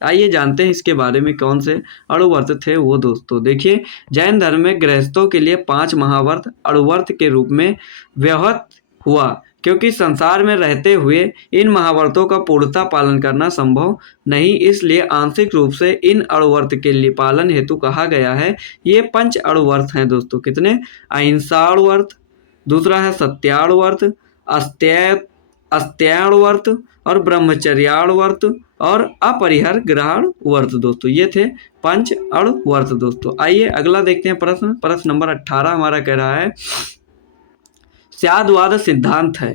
आइए जानते हैं इसके बारे में, कौन से अणुवर्त थे वो दोस्तों। देखिए, जैन धर्म में गृहस्थों के लिए 5 महावर्त अणुवर्त के रूप में व्यवहृत हुआ। क्योंकि संसार में रहते हुए इन महावर्तों का पूर्णतः पालन करना संभव नहीं, इसलिए आंशिक रूप से इन अणुवर्त के लिए पालन हेतु कहा गया है। ये 5 अणुवर्त हैं दोस्तों। कितने? अहिंसाणुवर्त, दूसरा है सत्याणुवर्त, अस्त्याणुवर्त और ब्रह्मचर्याणुवर्त और अपरिहर ग्रहणवर्त दोस्तों। ये थे 5 अणुवर्त दोस्तों। आइए अगला देखते हैं प्रश्न नंबर 18 हमारा कह रहा है स्याद्वाद सिद्धांत है।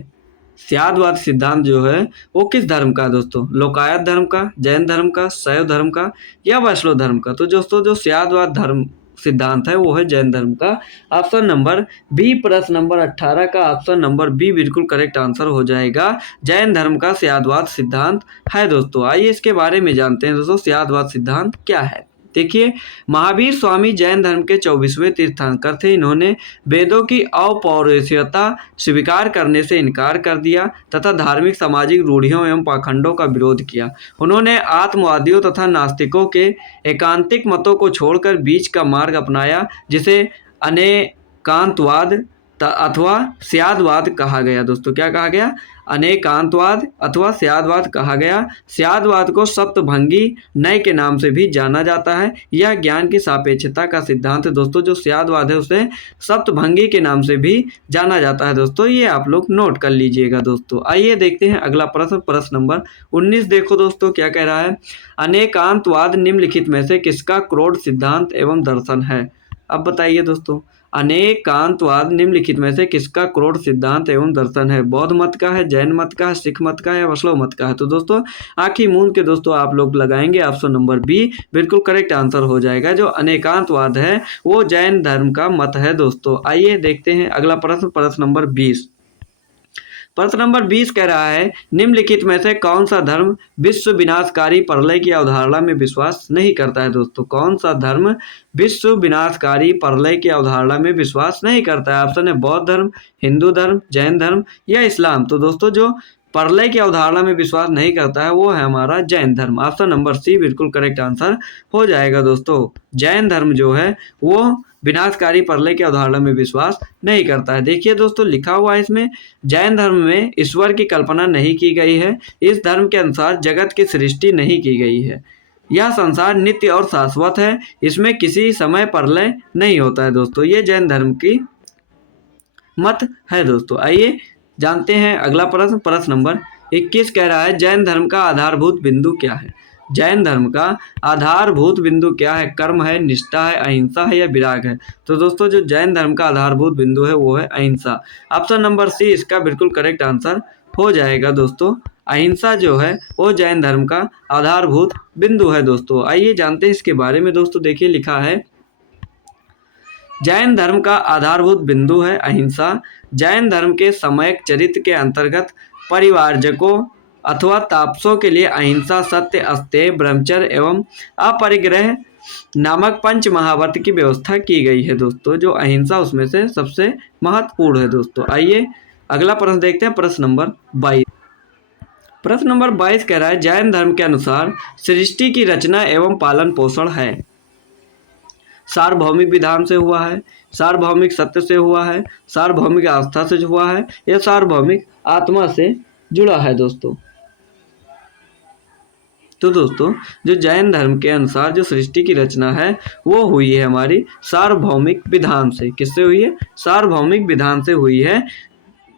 स्याद्वाद सिद्धांत जो है वो किस धर्म का है दोस्तों? लोकायत धर्म का, जैन धर्म का, शैव धर्म का या वैष्णव धर्म का? तो दोस्तों जो स्याद्वाद धर्म सिद्धांत है वो है जैन धर्म का। ऑप्शन नंबर बी, प्रश्न नंबर 18 का ऑप्शन नंबर बी बिल्कुल करेक्ट आंसर हो जाएगा। जैन धर्म का स्याद्वाद सिद्धांत है दोस्तों। आइए इसके बारे में जानते हैं दोस्तों स्याद्वाद सिद्धांत क्या है। देखिए, महावीर स्वामी जैन धर्म के 24वें तीर्थंकर थे। इन्होंने वेदों की अपौरुषेयता स्वीकार करने से इनकार कर दिया तथा धार्मिक सामाजिक रूढ़ियों एवं पाखंडों का विरोध किया। उन्होंने आत्मवादियों तथा नास्तिकों के एकांतिक मतों को छोड़कर बीच का मार्ग अपनाया, जिसे अनेकांतवाद अथवा स्याद्वाद कहा गया दोस्तों। क्या कहा गया? अनेकांतवाद अथवा स्याद्वाद कहा गया। स्याद्वाद को सप्तभंगी नय के नाम से भी जाना जाता है। यह ज्ञान की सापेक्षता का सिद्धांत है दोस्तों। जो स्याद्वाद है उसे सप्तभंगी के नाम से भी जाना जाता है दोस्तों। ये आप लोग नोट कर लीजिएगा दोस्तों। आइए देखते हैं अगला प्रश्न नंबर 19। देखो दोस्तों क्या कह रहा है, अनेकांतवाद निम्नलिखित में से किसका क्रोध सिद्धांत एवं दर्शन है? अब बताइए दोस्तों, अनेकांतवाद निम्नलिखित में से किसका क्रोध सिद्धांत एवं दर्शन है? बौद्ध मत का है, जैन मत का है, सिख मत का है या वैष्णव मत का है? तो दोस्तों आंखें मूंद के दोस्तों आप लोग लगाएंगे ऑप्शन नंबर बी बिल्कुल करेक्ट आंसर हो जाएगा। जो अनेकांतवाद है वो जैन धर्म का मत है दोस्तों। आइए देखते हैं अगला प्रश्न नंबर 20। प्रश्न नंबर 20 कह रहा है निम्नलिखित में से कौन सा धर्म विश्व विनाशकारी प्रलय की अवधारणा में विश्वास नहीं करता है दोस्तों? कौन सा धर्म विश्व विनाशकारी प्रलय की अवधारणा में विश्वास नहीं करता है? ऑप्शन है बौद्ध धर्म, हिंदू धर्म, जैन धर्म या इस्लाम। तो दोस्तों जो प्रलय की अवधारणा में विश्वास नहीं करता है वो है हमारा जैन धर्म। ऑप्शन नंबर सी बिल्कुल करेक्ट आंसर हो जाएगा दोस्तों। जैन धर्म जो है वो विनाशकारी प्रलय की अवधारणा में विश्वास नहीं करता है। देखिए दोस्तों लिखा हुआ है इसमें, जैन धर्म में ईश्वर की कल्पना नहीं की गई है। इस धर्म के अनुसार जगत की सृष्टि नहीं की गई है। यह संसार नित्य और शाश्वत है। इसमें किसी समय प्रलय नहीं होता है दोस्तों। ये जैन धर्म की मत है दोस्तों। आइए जानते हैं अगला प्रश्न नंबर 21 कह रहा है जैन धर्म का आधारभूत बिंदु क्या है? जैन धर्म का आधारभूत बिंदु क्या है? कर्म है, निष्ठा है, अहिंसा है या विराग है? तो दोस्तों जो जैन धर्म का आधारभूत बिंदु है वो है अहिंसा। ऑप्शन नंबर सी इसका बिल्कुल करेक्ट आंसर हो जाएगा दोस्तों। अहिंसा जो है वो जैन धर्म का आधारभूत बिंदु है दोस्तों। आइए जानते हैं इसके बारे में दोस्तों। देखिए लिखा है जैन धर्म का आधारभूत बिंदु है अहिंसा। जैन धर्म के सामयिक चरित्र के अंतर्गत परिवारजकों अथवा तापसों के लिए अहिंसा, सत्य, अस्तेय, ब्रह्मचर्य एवं अपरिग्रह नामक 5 महाव्रत की व्यवस्था की गई है दोस्तों। जो अहिंसा उसमें से सबसे महत्वपूर्ण है दोस्तों। आइए अगला प्रश्न देखते हैं प्रश्न नंबर 22। प्रश्न नंबर 22 कह रहा है जैन धर्म के अनुसार सृष्टि की रचना एवं पालन पोषण है सार्वभौमिक विधान से हुआ है, सार्वभौमिक सत्य से हुआ है, सार्वभौमिक आस्था से हुआ है या सार्वभौमिक आत्मा से जुड़ा है दोस्तों। तो दोस्तों जो जैन धर्म के अनुसार जो सृष्टि की रचना है वो हुई है हमारी सार्वभौमिक विधान से। किससे हुई है? सार्वभौमिक विधान से हुई है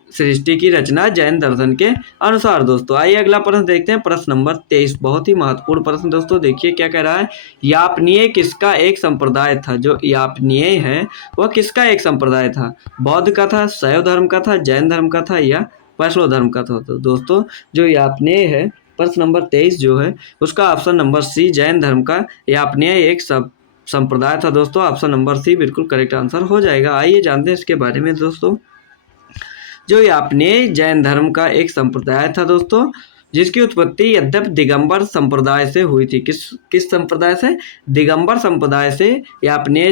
सृष्टि की रचना जैन दर्शन के अनुसार दोस्तों। आइए अगला प्रश्न देखते हैं प्रश्न नंबर 23। बहुत ही महत्वपूर्ण प्रश्न दोस्तों। देखिए क्या कह रहा है यापनीय किसका एक संप्रदाय था? जो यापनीय है वह किसका एक संप्रदाय था? बौद्ध का था, शैव धर्म का था, जैन धर्म का था या वैष्णव धर्म का था? तो दोस्तों जो यापनीय है प्रश्न नंबर 23 जो है उसका ऑप्शन नंबर सी जैन धर्म का यापनीय एक संप्रदाय था दोस्तों। ऑप्शन नंबर सी बिल्कुल करेक्ट आंसर हो जाएगा। आइए जानते हैं इसके बारे में दोस्तों। जो यापनीय जैन धर्म का एक संप्रदाय था दोस्तों जिसकी उत्पत्ति यद्यप दिगंबर संप्रदाय से हुई थी। किस संप्रदाय से? दिगंबर संप्रदाय से यापनीय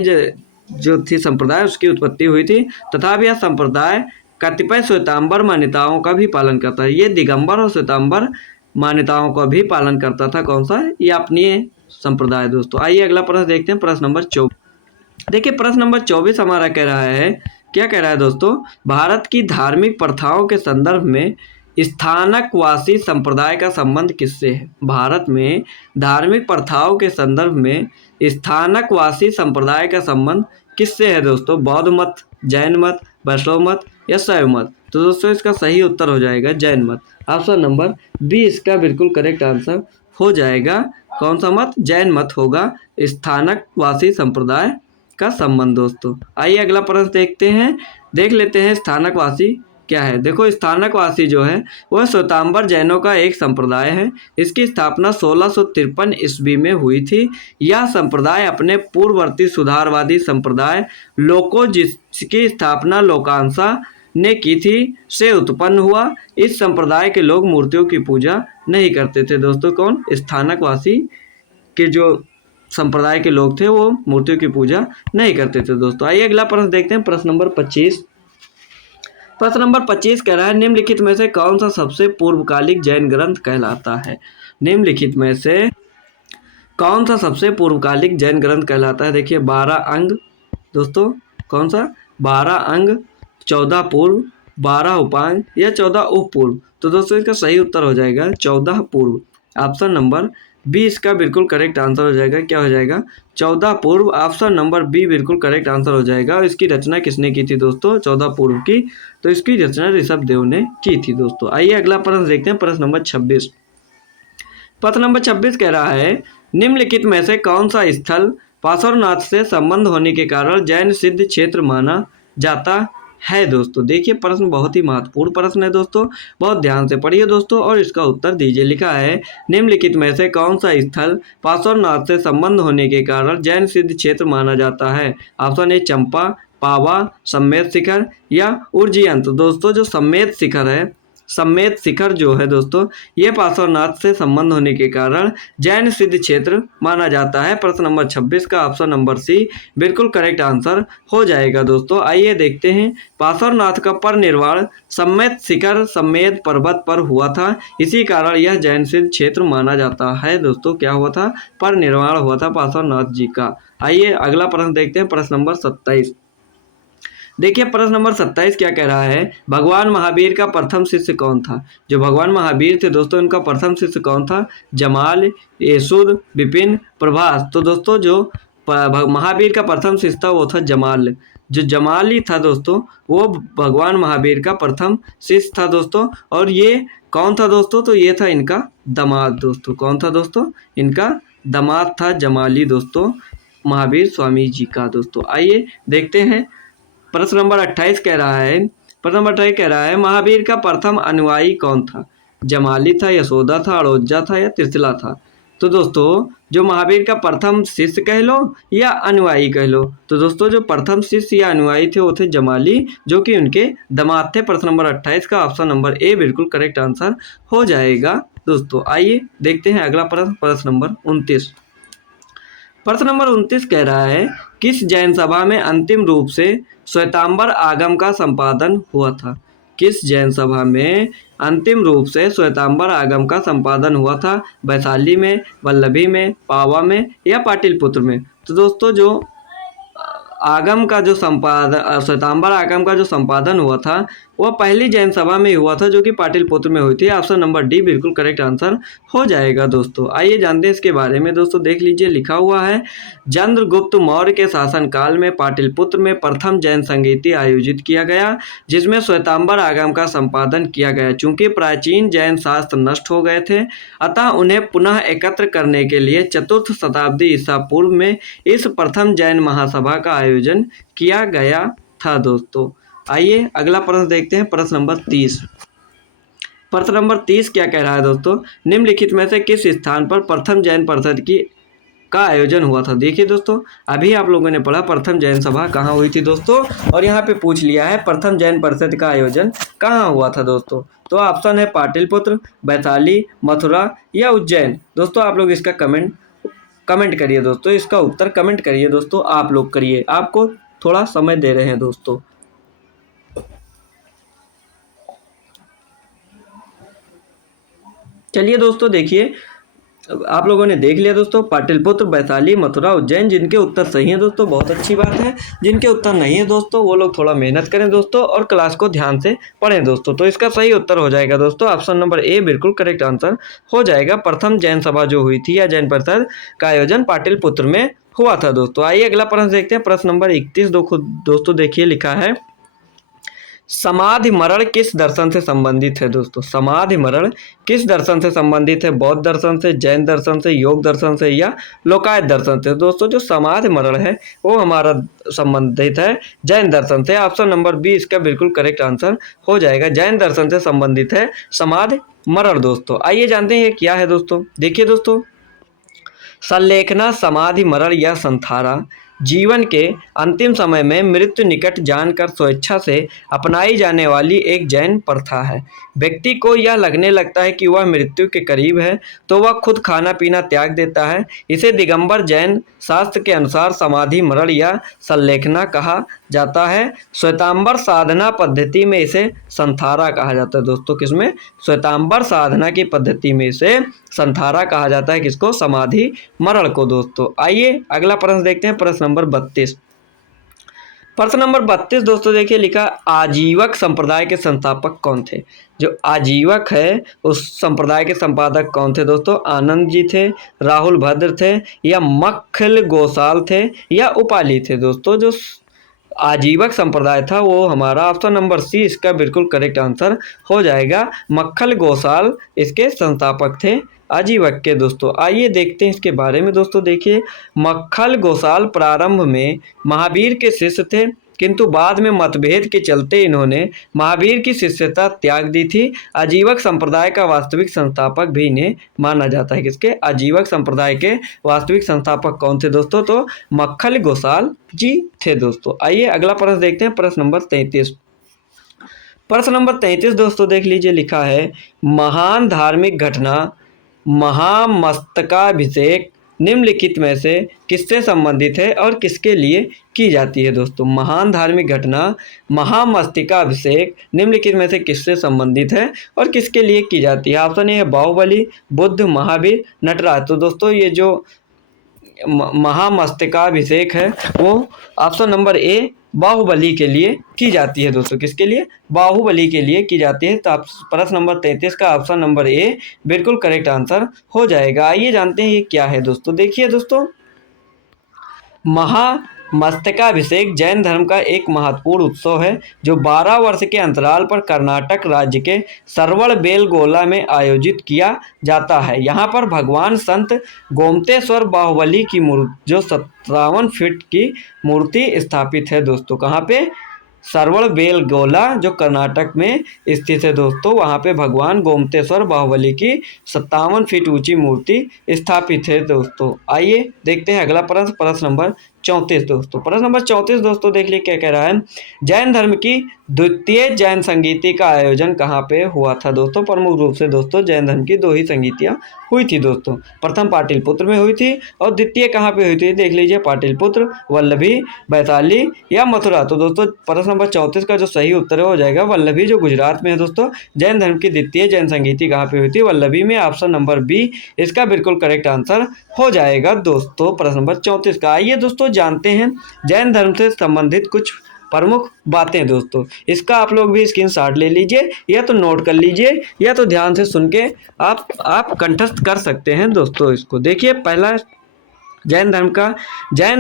जो थी संप्रदाय उसकी उत्पत्ति हुई थी। तथापि यह संप्रदाय कतिपय श्वेतांबर मान्यताओं का भी पालन करता है। ये दिगंबर और श्वेतांबर मान्यताओं का भी पालन करता था। कौन सा? यापनीय संप्रदाय दोस्तों। आइए अगला प्रश्न देखते हैं प्रश्न नंबर 24। देखिए प्रश्न नंबर 24 हमारा कह रहा है क्या कह रहा है दोस्तों, भारत की धार्मिक प्रथाओं के संदर्भ में स्थानकवासी संप्रदाय का संबंध किससे है? भारत में धार्मिक प्रथाओं के संदर्भ में स्थानकवासी संप्रदाय का संबंध किससे है दोस्तों? बौद्ध मत, जैन मत, वैष्णव मत या शैव मत? तो दोस्तों इसका सही उत्तर हो जाएगा जैन मत। ऑप्शन नंबर बी इसका बिल्कुल करेक्ट आंसर हो जाएगा। कौन सा मत? जैन मत होगा स्थानकवासी संप्रदाय का संबंध दोस्तों। आइए अगला प्रश्न देखते हैं, देख लेते हैं स्थानकवासी क्या है। देखो स्थानकवासी जो है वह श्वेतांबर जैनों का एक संप्रदाय है। इसकी स्थापना 1653 ईस्वी में हुई थी। यह संप्रदाय अपने पूर्ववर्ती सुधारवादी संप्रदाय लोको जिसकी स्थापना लोकांसा ने की थी से उत्पन्न हुआ। इस संप्रदाय के लोग मूर्तियों की पूजा नहीं करते थे दोस्तों। कौन? स्थानकवासी के जो संप्रदाय के लोग थे वो मूर्तियों की पूजा नहीं करते थे दोस्तों। आइए अगला प्रश्न देखते हैं, प्रश्न नंबर 25। प्रश्न नंबर 25 कह रहा है निम्नलिखित में से कौन सा सबसे पूर्वकालिक जैन ग्रंथ कहलाता है? निम्नलिखित में से कौन सा सबसे पूर्वकालिक जैन ग्रंथ कहलाता है? देखिए 12 अंग दोस्तों, कौन सा? 12 अंग, 14 पूर्व, 12 उपांग या 14 उपपूर्व? तो दोस्तों इसका सही उत्तर हो जाएगा 14 पूर्व। ऑप्शन नंबर बी इसका बिल्कुल करेक्ट आंसर हो जाएगा। क्या हो जाएगा? 14 पूर्व। ऑप्शन नंबर बी बिल्कुल करेक्ट आंसर हो जाएगा। और इसकी रचना किसने की थी दोस्तों? 14 पूर्व की। तो इसकी रचना ऋषभदेव ने की थी दोस्तों। आइए अगला प्रश्न देखते हैं, प्रश्न नंबर 26। प्रश्न नंबर 26 कह रहा है निम्नलिखित में से कौन सा स्थल पार्श्वनाथ से संबंध होने के कारण जैन सिद्ध क्षेत्र माना जाता है दोस्तों? देखिए प्रश्न बहुत ही महत्वपूर्ण प्रश्न है दोस्तों, बहुत ध्यान से पढ़िए दोस्तों और इसका उत्तर दीजिए। लिखा है निम्नलिखित में से कौन सा स्थल पार्श्वनाथ से संबंध होने के कारण जैन सिद्ध क्षेत्र माना जाता है? ऑप्शन ए चंपा, पावा, सम्मेद शिखर या उज्जैन? तो दोस्तों जो सम्मेद शिखर है, सम्मेद शिखर जो है दोस्तों ये पार्श्वनाथ से संबंध होने के कारण जैन सिद्ध क्षेत्र माना जाता है। प्रश्न नंबर 26 का ऑप्शन नंबर सी बिल्कुल करेक्ट आंसर हो जाएगा दोस्तों। आइए देखते हैं, पार्श्वनाथ का परिनिर्वाण सम्मेद शिखर सम्मेद पर्वत पर हुआ था, इसी कारण यह जैन सिद्ध क्षेत्र माना जाता है दोस्तों। क्या हुआ था? परिनिर्वाण हुआ था पार्श्वनाथ जी का। आइए अगला प्रश्न देखते हैं, प्रश्न नंबर 27। देखिए प्रश्न नंबर 27 क्या कह रहा है, भगवान महावीर का प्रथम शिष्य कौन था? जो भगवान महावीर थे दोस्तों इनका प्रथम शिष्य कौन था? जमाल, येसुद, विपिन, प्रभास? तो दोस्तों जो महावीर का प्रथम शिष्य था वो था जमाल। जो जमाली था दोस्तों वो भगवान महावीर का प्रथम शिष्य था दोस्तों। और ये कौन था दोस्तों? तो ये था इनका दामाद दोस्तों। कौन था दोस्तों? इनका दामाद था जमाली दोस्तों, महावीर स्वामी जी का दोस्तों। आइए देखते हैं, प्रश्न नंबर 28 कह रहा है, प्रश्न नंबर 28 कह रहा है महावीर का प्रथम अनुयायी कौन था? जमाली था, यशोदा था, अड़ोजा था या त्रिशला था? तो दोस्तों जो महावीर का प्रथम शिष्य कह लो या अनुयायी कह लो, तो दोस्तों जो प्रथम शिष्य या अनुयायी थे वो थे जमाली, जो कि उनके दामाद थे। प्रश्न नंबर 28 का ऑप्शन नंबर ए बिल्कुल करेक्ट आंसर हो जाएगा दोस्तों। आइए देखते हैं अगला प्रश्न, प्रश्न नंबर 29। प्रश्न नंबर 29 कह रहा है किस जैन सभा में अंतिम रूप से श्वेतांबर आगम का संपादन हुआ था? किस जैन सभा में अंतिम रूप से श्वेतांबर आगम का संपादन हुआ था? वैशाली में, वल्लभी में, पावा में या पाटलिपुत्र में? तो दोस्तों जो आगम का जो संपादन श्वेतांबर आगम का जो संपादन हुआ था वह पहली जैन सभा में हुआ था, जो कि पाटलिपुत्र में हुई थी। ऑप्शन नंबर डी बिल्कुल करेक्ट आंसर हो जाएगा दोस्तों। आइए जानते हैं इसके बारे में दोस्तों। देख लीजिए लिखा हुआ है चंद्रगुप्त मौर्य के शासनकाल में पाटलिपुत्र में प्रथम जैन संगीति आयोजित किया गया, जिसमें श्वेतांबर आगम का संपादन किया गया। चूंकि प्राचीन जैन शास्त्र नष्ट हो गए थे अतः उन्हें पुनः एकत्र करने के लिए 4th शताब्दी ईसा पूर्व में इस प्रथम जैन महासभा का आयोजन किया गया था दोस्तों। आइए अगला प्रश्न देखते हैं, प्रश्न नंबर 30। प्रश्न नंबर 30 क्या कह रहा है दोस्तों, निम्नलिखित में से किस स्थान पर प्रथम जैन परिषद की का आयोजन हुआ था? देखिए दोस्तों अभी आप लोगों ने पढ़ा प्रथम जैन सभा कहाँ हुई थी दोस्तों, और यहाँ पे पूछ लिया है प्रथम जैन परिषद का आयोजन कहाँ हुआ था दोस्तों। तो ऑप्शन है पाटलिपुत्र, वैशाली, मथुरा या उज्जैन? दोस्तों आप लोग इसका कमेंट करिए दोस्तों, इसका उत्तर कमेंट करिए दोस्तों, आप लोग करिए, आपको थोड़ा समय दे रहे हैं दोस्तों। चलिए दोस्तों देखिए आप लोगों ने देख लिया दोस्तों, पाटलिपुत्र, वैशाली, मथुरा, उज्जैन। जिनके उत्तर सही हैं दोस्तों बहुत अच्छी बात है, जिनके उत्तर नहीं है दोस्तों वो लोग थोड़ा मेहनत करें दोस्तों और क्लास को ध्यान से पढ़ें दोस्तों। तो इसका सही उत्तर हो जाएगा दोस्तों ऑप्शन नंबर ए बिल्कुल करेक्ट आंसर हो जाएगा। प्रथम जैन सभा जो हुई थी या जैन परिषद का आयोजन पाटलिपुत्र में हुआ था दोस्तों। आइए अगला प्रश्न देखते हैं, प्रश्न नंबर 31 दोस्तों देखिए लिखा है, समाधि मरण किस दर्शन से संबंधित है दोस्तों? समाधि मरण किस दर्शन से संबंधित है? बौद्ध दर्शन से, जैन दर्शन से, योग दर्शन से या लोकायत दर्शन से? दोस्तों जो समाधि मरण है वो हमारा संबंधित है जैन दर्शन से। ऑप्शन नंबर बी इसका बिल्कुल करेक्ट आंसर हो जाएगा, जैन दर्शन से संबंधित है समाधि मरण दोस्तों। आइए जानते हैं ये क्या है दोस्तों। देखिए दोस्तों, संलेखना, समाधि मरण या संथारा जीवन के अंतिम समय में मृत्यु निकट जानकर स्वेच्छा से अपनाई जाने वाली एक जैन प्रथा है। व्यक्ति को यह लगने लगता है कि वह मृत्यु के करीब है तो वह खुद खाना पीना त्याग देता है। इसे दिगंबर जैन शास्त्र के अनुसार समाधि मरण या संलेखना कहा जाता है। श्वेतांबर साधना पद्धति में इसे संथारा कहा जाता है दोस्तों। किसमें? श्वेतांबर साधना की पद्धति में इसे संथारा कहा जाता है। किसको? समाधि मरण को दोस्तों। आइए अगला प्रश्न देखते हैं, प्रश्न नंबर 32। प्रश्न नंबर 32 दोस्तों देखिए लिखा, आजीवक संप्रदाय के संस्थापक कौन थे? जो आजीवक है उस संप्रदाय के संपादक कौन थे दोस्तों? आनंद जी थे, राहुल भद्र थे या मक्खल गोसाल थे या उपाली थे? दोस्तों जो आजीवक संप्रदाय था वो हमारा ऑप्शन नंबर सी इसका बिल्कुल करेक्ट आंसर हो जाएगा। मक्खल गोसाल इसके संस्थापक थे आजीवक के दोस्तों। आइए देखते हैं इसके बारे में दोस्तों। देखिए, मक्खल गोसाल प्रारंभ में महावीर के शिष्य थे, किंतु बाद में मतभेद के चलते इन्होंने महावीर की शिष्यता त्याग दी थी। आजीवक संप्रदाय का वास्तविक संस्थापक भी इन्हें माना जाता है। किसके? आजीवक संप्रदाय के वास्तविक संस्थापक कौन थे दोस्तों? तो मक्खल गोसाल जी थे दोस्तों। आइए अगला प्रश्न देखते हैं, प्रश्न नंबर 33। प्रश्न नंबर 33 दोस्तों देख लीजिए लिखा है, महान धार्मिक घटना महामस्तकाभिषेक निम्नलिखित में से किससे संबंधित है और किसके लिए की जाती है दोस्तों? महान धार्मिक घटना महामस्तकाभिषेक निम्नलिखित में से किससे संबंधित है और किसके लिए की जाती है? ऑप्शन ए है बाहुबली, बुद्ध, महावीर, नटराज। तो दोस्तों ये जो महामस्तकाभिषेक है वो ऑप्शन नंबर ए बाहुबली के लिए की जाती है दोस्तों। किसके लिए? बाहुबली के लिए की जाती है। तो आप प्रश्न नंबर 33 का ऑप्शन नंबर ए बिल्कुल करेक्ट आंसर हो जाएगा। आइए जानते हैं ये क्या है दोस्तों। देखिए दोस्तों, महामस्तकाभिषेक जैन धर्म का एक महत्वपूर्ण उत्सव है जो 12 वर्ष के अंतराल पर कर्नाटक राज्य के श्रवणबेलगोला में आयोजित किया जाता है। यहाँ पर भगवान संत गोमतेश्वर बाहुबली की मूर्ति जो 57 फीट की मूर्ति स्थापित है दोस्तों। कहाँ पे? श्रवणबेलगोला जो कर्नाटक में स्थित है दोस्तों। वहाँ पे भगवान गोमतेश्वर बाहुबली की 57 फीट ऊंची मूर्ति स्थापित है दोस्तों। आइए देखते हैं अगला प्रश्न, प्रश्न नंबर 34 दोस्तों। प्रश्न नंबर 34 दोस्तों देख लिए क्या कह रहा है, जैन धर्म की द्वितीय जैन संगीति का आयोजन कहाँ पे हुआ था दोस्तों? प्रमुख रूप से दोस्तों जैन धर्म की 2 ही संगीतियाँ हुई थी दोस्तों। प्रथम पाटलिपुत्र में हुई थी और द्वितीय कहाँ पे हुई थी? देख लीजिए, पाटलिपुत्र, वल्लभी, वैशाली या मथुरा। तो दोस्तों प्रश्न नंबर 34 का जो सही उत्तर है हो जाएगा वल्लभी जो गुजरात में है दोस्तों। जैन धर्म की द्वितीय जैन संगीति कहाँ पे हुई थी? वल्लभी में। ऑप्शन नंबर बी इसका बिल्कुल करेक्ट आंसर हो जाएगा दोस्तों प्रश्न नंबर 34 का। आइए दोस्तों जानते हैं जैन धर्म से संबंधित कुछ प्रमुख बातें दोस्तों। इसका आप लोग भी स्क्रीनशॉट ले लीजिए या तो नोट कर लीजिए या तो ध्यान से सुन के आप कंठस्थ कर सकते हैं दोस्तों इसको। देखिए, पहला जैन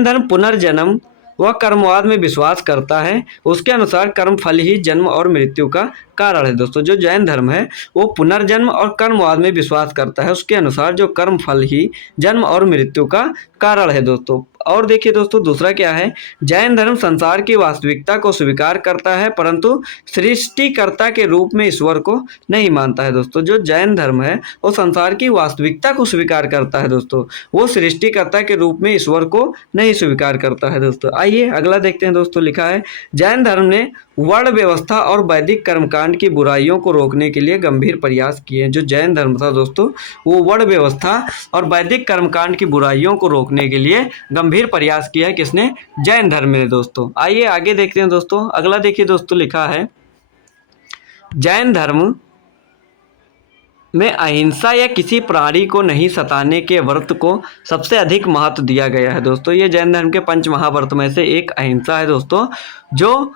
धर्म पुनर्जन्म वह कर्मवाद में विश्वास करता है। उसके अनुसार कर्म फल ही जन्म और मृत्यु का कारण है दोस्तों। जो जैन धर्म है वो पुनर्जन्म और कर्मवाद में विश्वास करता है। उसके अनुसार जो कर्म फल ही जन्म और मृत्यु का कारण है दोस्तों। और देखिए दोस्तों दूसरा क्या है, जैन धर्म संसार की वास्तविकता को स्वीकार करता है परंतु सृष्टिकर्ता के रूप में ईश्वर को नहीं मानता है दोस्तों। जो जैन धर्म है वो संसार की वास्तविकता को स्वीकार करता है दोस्तों, वो सृष्टिकर्ता के रूप में ईश्वर को नहीं स्वीकार करता है दोस्तों। आइए अगला देखते हैं दोस्तों। लिखा है, जैन धर्म ने वर्ण व्यवस्था और वैदिक कर्मकांड की बुराइयों को रोकने के लिए गंभीर प्रयास किए। जो जैन धर्म था दोस्तों वो वर्ण व्यवस्था और वैदिक कर्मकांड की बुराइयों को रोकने के लिए गंभीर प्रयास किया है। किसने? जैन धर्म में दोस्तों। आइए आगे देखते हैं दोस्तों। अगला देखिए दोस्तों, लिखा है, जैन धर्म में अहिंसा या किसी प्राणी को नहीं सताने के व्रत को सबसे अधिक महत्व दिया गया है दोस्तों। ये जैन धर्म के पंच महाव्रत में से एक अहिंसा है दोस्तों, जो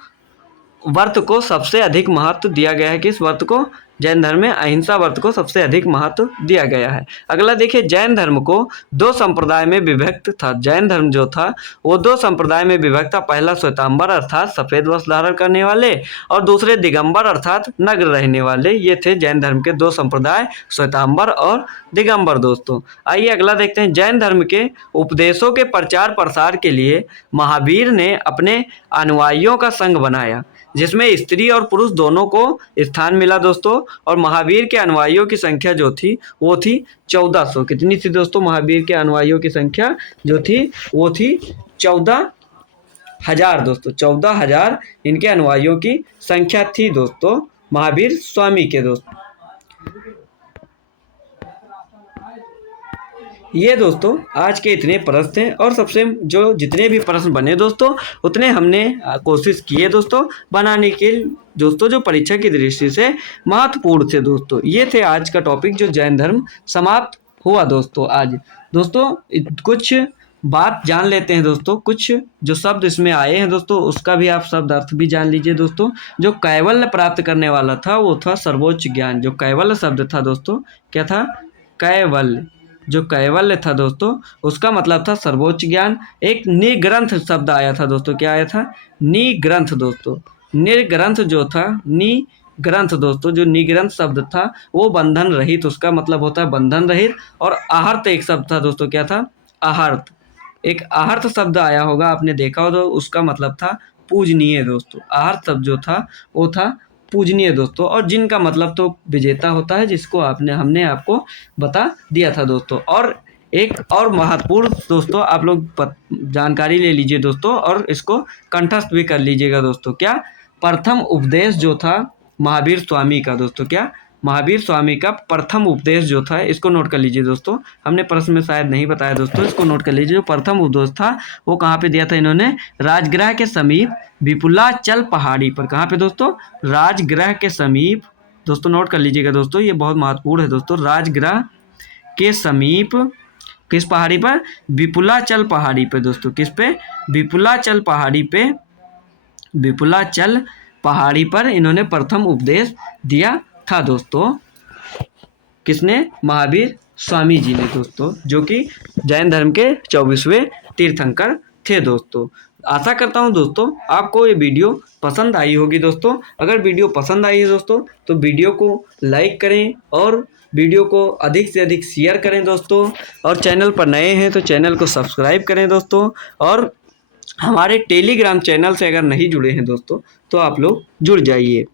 व्रत को सबसे अधिक महत्व दिया गया है। किस व्रत को? जैन धर्म में अहिंसा व्रत को सबसे अधिक महत्व दिया गया है। अगला देखिए, जैन धर्म को दो संप्रदाय में विभक्त था। जैन धर्म जो था वो दो संप्रदाय में विभक्त था। पहला श्वेतांबर अर्थात सफेद वस्त्र धारण करने वाले, और दूसरे दिगंबर अर्थात नग्न रहने वाले। ये थे जैन धर्म के दो संप्रदाय, श्वेतांबर और दिगंबर दोस्तों। आइए अगला देखते हैं। जैन धर्म के उपदेशों के प्रचार प्रसार के लिए महावीर ने अपने अनुयायियों का संघ बनाया, जिसमें स्त्री और पुरुष दोनों को स्थान मिला दोस्तों। और महावीर के अनुयायियों की संख्या जो थी वो थी 1400। कितनी थी दोस्तों? महावीर के अनुयायियों की संख्या जो थी वो थी 14,000 दोस्तों। 14,000 इनके अनुयायियों की संख्या थी दोस्तों, महावीर स्वामी के दोस्तों। ये दोस्तों आज के इतने प्रश्न थे, और सबसे जो जितने भी प्रश्न बने दोस्तों उतने हमने कोशिश की है दोस्तों बनाने के दोस्तों, जो परीक्षा की दृष्टि से महत्वपूर्ण थे दोस्तों। ये थे आज का टॉपिक जो जैन धर्म समाप्त हुआ दोस्तों आज। दोस्तों कुछ बात जान लेते हैं दोस्तों, कुछ जो शब्द इसमें आए हैं दोस्तों उसका भी आप शब्द अर्थ भी जान लीजिए दोस्तों। जो कैवल्य प्राप्त करने वाला था वो था सर्वोच्च ज्ञान। जो कैवल्य शब्द था दोस्तों, क्या था? कैवल्य। जो कैवल्य था दोस्तों उसका मतलब था सर्वोच्च ज्ञान। एक निग्रंथ शब्द आया था दोस्तों, क्या आया था? निग्रंथ दोस्तों। निर्ग्रंथ जो था, निग्रंथ दोस्तों, जो निग्रंथ शब्द था वो बंधन रहित, उसका मतलब होता है बंधन रहित। और आहर्त एक शब्द था दोस्तों, क्या था? आहर्त। एक आहर्त शब्द आया होगा, आपने देखा हो, तो उसका मतलब था पूजनीय दोस्तों। आहर्त शब्द जो था वो था पूजनीय दोस्तों। और जिनका मतलब तो विजेता होता है, जिसको हमने आपको बता दिया था दोस्तों। और एक और महत्वपूर्ण दोस्तों आप लोग जानकारी ले लीजिए दोस्तों, और इसको कंठस्थ भी कर लीजिएगा दोस्तों। क्या? प्रथम उपदेश जो था महावीर स्वामी का दोस्तों, क्या? महावीर स्वामी का प्रथम उपदेश जो था, इसको नोट कर लीजिए दोस्तों। हमने प्रश्न में शायद नहीं बताया दोस्तों, इसको नोट कर लीजिए। जो प्रथम उपदेश था वो कहाँ पे दिया था इन्होंने? राजगृह के समीप विपुलाचल पहाड़ी पर। कहाँ पे दोस्तों? राजगृह के समीप दोस्तों, नोट कर लीजिएगा दोस्तों, ये बहुत महत्वपूर्ण है दोस्तों। राजगृह के समीप किस पहाड़ी पर? विपुलाचल पहाड़ी पे दोस्तों। किस पे? विपुलाचल पहाड़ी पे। विपुलाचल पहाड़ी पर इन्होंने प्रथम उपदेश दिया था दोस्तों। किसने? महावीर स्वामी जी ने दोस्तों, जो कि जैन धर्म के 24वें तीर्थंकर थे दोस्तों। आशा करता हूं दोस्तों आपको ये वीडियो पसंद आई होगी दोस्तों। अगर वीडियो पसंद आई है दोस्तों तो वीडियो को लाइक करें, और वीडियो को अधिक से अधिक शेयर करें दोस्तों। और चैनल पर नए हैं तो चैनल को सब्सक्राइब करें दोस्तों। और हमारे टेलीग्राम चैनल से अगर नहीं जुड़े हैं दोस्तों तो आप लोग जुड़ जाइए।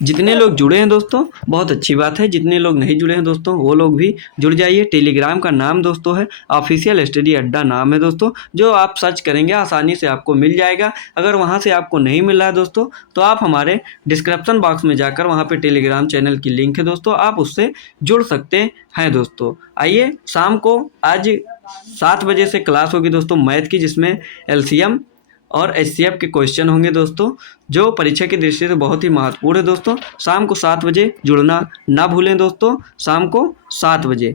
जितने लोग जुड़े हैं दोस्तों बहुत अच्छी बात है, जितने लोग नहीं जुड़े हैं दोस्तों वो लोग भी जुड़ जाइए। टेलीग्राम का नाम दोस्तों है ऑफिशियल स्टडी अड्डा नाम है दोस्तों, जो आप सर्च करेंगे आसानी से आपको मिल जाएगा। अगर वहां से आपको नहीं मिल रहा है दोस्तों तो आप हमारे डिस्क्रिप्शन बॉक्स में जाकर वहां पे टेलीग्राम चैनल की लिंक है दोस्तों, आप उससे जुड़ सकते हैं दोस्तों। आइए शाम को आज 7 बजे से क्लास होगी दोस्तों मैथ की, जिसमें LCM और HCF के क्वेश्चन होंगे दोस्तों, जो परीक्षा की दृष्टि से बहुत ही महत्वपूर्ण है दोस्तों। शाम को 7 बजे जुड़ना ना भूलें दोस्तों, शाम को 7 बजे।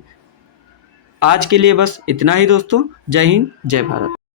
आज के लिए बस इतना ही दोस्तों। जय हिंद, जय भारत।